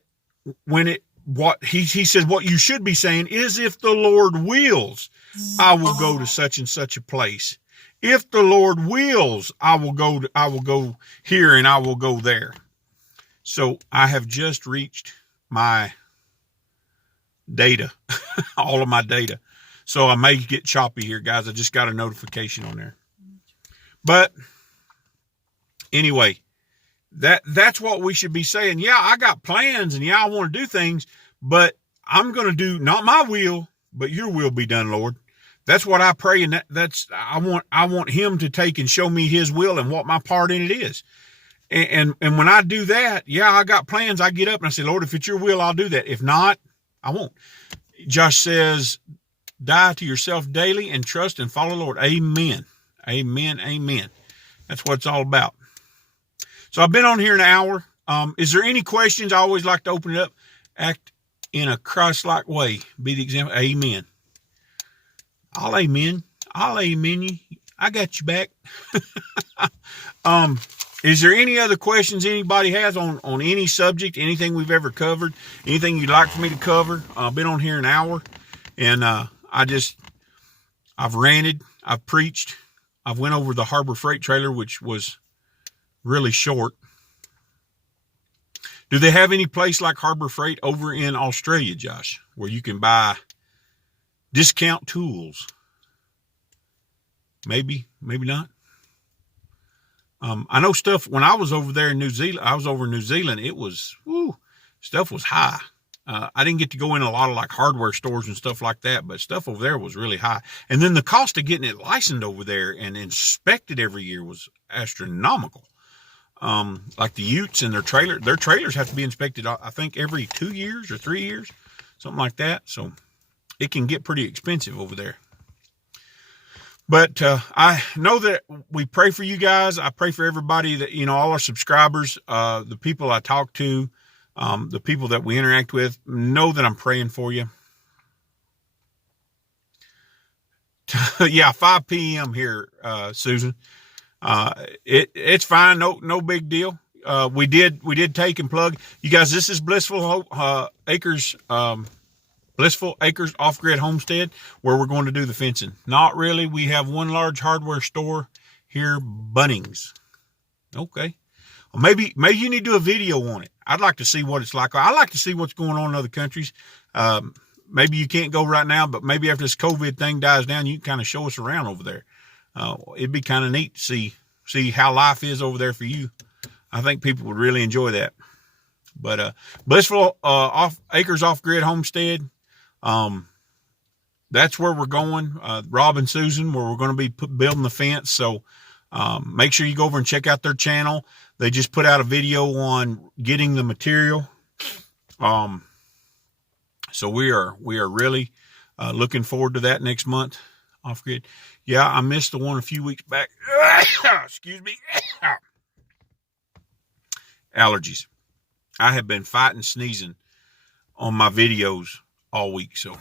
what he says, what you should be saying is, if the Lord wills, I will go to such and such a place. If the Lord wills, I will go here and I will go there. So I have just reached my data, all of my data. So I may get choppy here, guys. I just got a notification on there. But anyway, that's what we should be saying. Yeah, I got plans and yeah, I want to do things, but I'm going to do not my will, but your will be done, Lord. That's what I pray. And I want him to take and show me his will and what my part in it is. And when I do that, yeah, I got plans. I get up and I say, Lord, if it's your will, I'll do that. If not, I won't. Josh says, die to yourself daily and trust and follow the Lord. Amen. Amen. Amen. That's what it's all about. So I've been on here an hour. Is there any questions? I always like to open it up. Act in a Christ-like way. Be the example. Amen. I'll amen. I'll amen you. I got you back. Is there any other questions anybody has on any subject, anything we've ever covered, anything you'd like for me to cover? I've been on here an hour, and I've ranted, I've preached, I've went over the Harbor Freight trailer, which was really short. Do they have any place like Harbor Freight over in Australia, Josh, where you can buy discount tools? Maybe, maybe not. I know stuff when I was over there in New Zealand, it was, stuff was high. I didn't get to go in a lot of like hardware stores and stuff like that, but stuff over there was really high. And then the cost of getting it licensed over there and inspected every year was astronomical. Like the Utes and their trailers have to be inspected, I think every 2 years or 3 years, something like that. So it can get pretty expensive over there. But I know that we pray for you guys. I pray for everybody that, all our subscribers, the people I talk to, the people that we interact with, know that I'm praying for you. Yeah, 5 p.m. here, Susan. It's fine. No big deal. We did take and plug. You guys, this is Blissful Acres Off-Grid Homestead, where we're going to do the fencing. Not really. We have one large hardware store here, Bunnings. Okay. Well, maybe you need to do a video on it. I'd like to see what it's like. I like to see what's going on in other countries. Maybe you can't go right now, but maybe after this COVID thing dies down, you can kind of show us around over there. It'd be kind of neat to see how life is over there for you. I think people would really enjoy that. But Blissful Acres Off-Grid Homestead, that's where we're going. Rob and Susan, where we're going to be building the fence. So make sure you go over and check out their channel. They just put out a video on getting the material. So we are really looking forward to that next month. Off-Grid. Yeah, I missed the one a few weeks back. Excuse me. Allergies. I have been fighting sneezing on my videos all week. So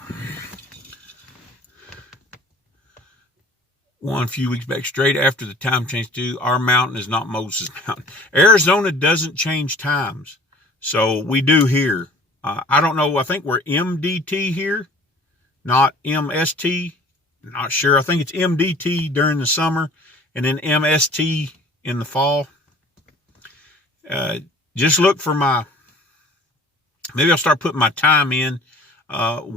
one a few weeks back, straight after the time change to our mountain is not Moses Mountain. Arizona doesn't change times. So we do here. I don't know. I think we're MDT here, not MST. Not sure. I think it's MDT during the summer and then MST in the fall. Just look for maybe I'll start putting my time in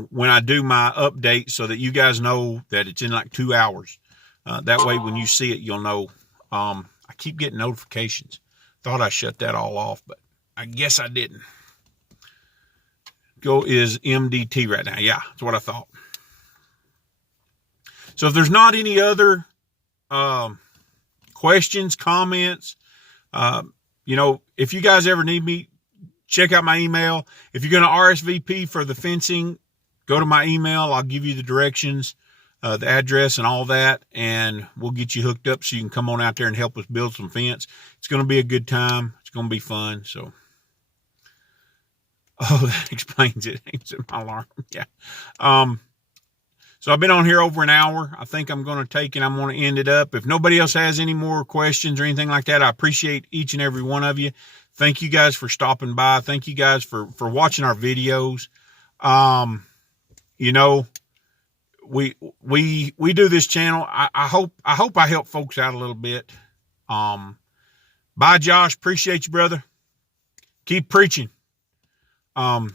when I do my update so that you guys know that it's in like 2 hours. That way when you see it, you'll know. I keep getting notifications. Thought I shut that all off, but I guess I didn't. Go is MDT right now. Yeah, that's what I thought. So if there's not any other questions, comments, if you guys ever need me, check out my email. If you're going to RSVP for the fencing, go to my email. I'll give you the directions, the address and all that, and we'll get you hooked up so you can come on out there and help us build some fence. It's going to be a good time. It's going to be fun. So, that explains it. It's my alarm. Yeah. So I've been on here over an hour. I think I'm going to take and I'm going to end it up. If nobody else has any more questions or anything like that, I appreciate each and every one of you. Thank you guys for stopping by. Thank you guys for watching our videos. We do this channel. I hope I help folks out a little bit. Bye, Josh. Appreciate you, brother. Keep preaching. I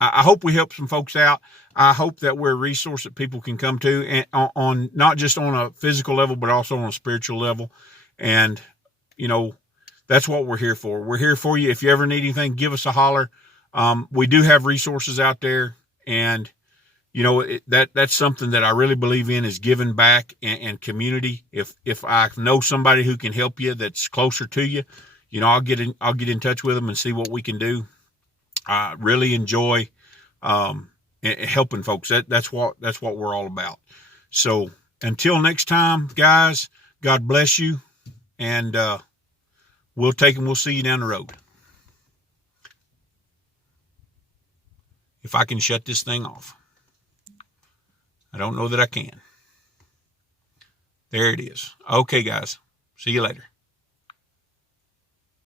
hope we help some folks out. I hope that we're a resource that people can come to, and on not just on a physical level, but also on a spiritual level. And, that's what we're here for. We're here for you. If you ever need anything, give us a holler. We do have resources out there, and, that's something that I really believe in, is giving back and community. If I know somebody who can help you that's closer to you, I'll get in touch with them and see what we can do. I really enjoy, helping folks. That's what we're all about. So until next time, guys, God bless you. And, we'll see you down the road. If I can shut this thing off. I don't know that I can. There it is. Okay, guys. See you later.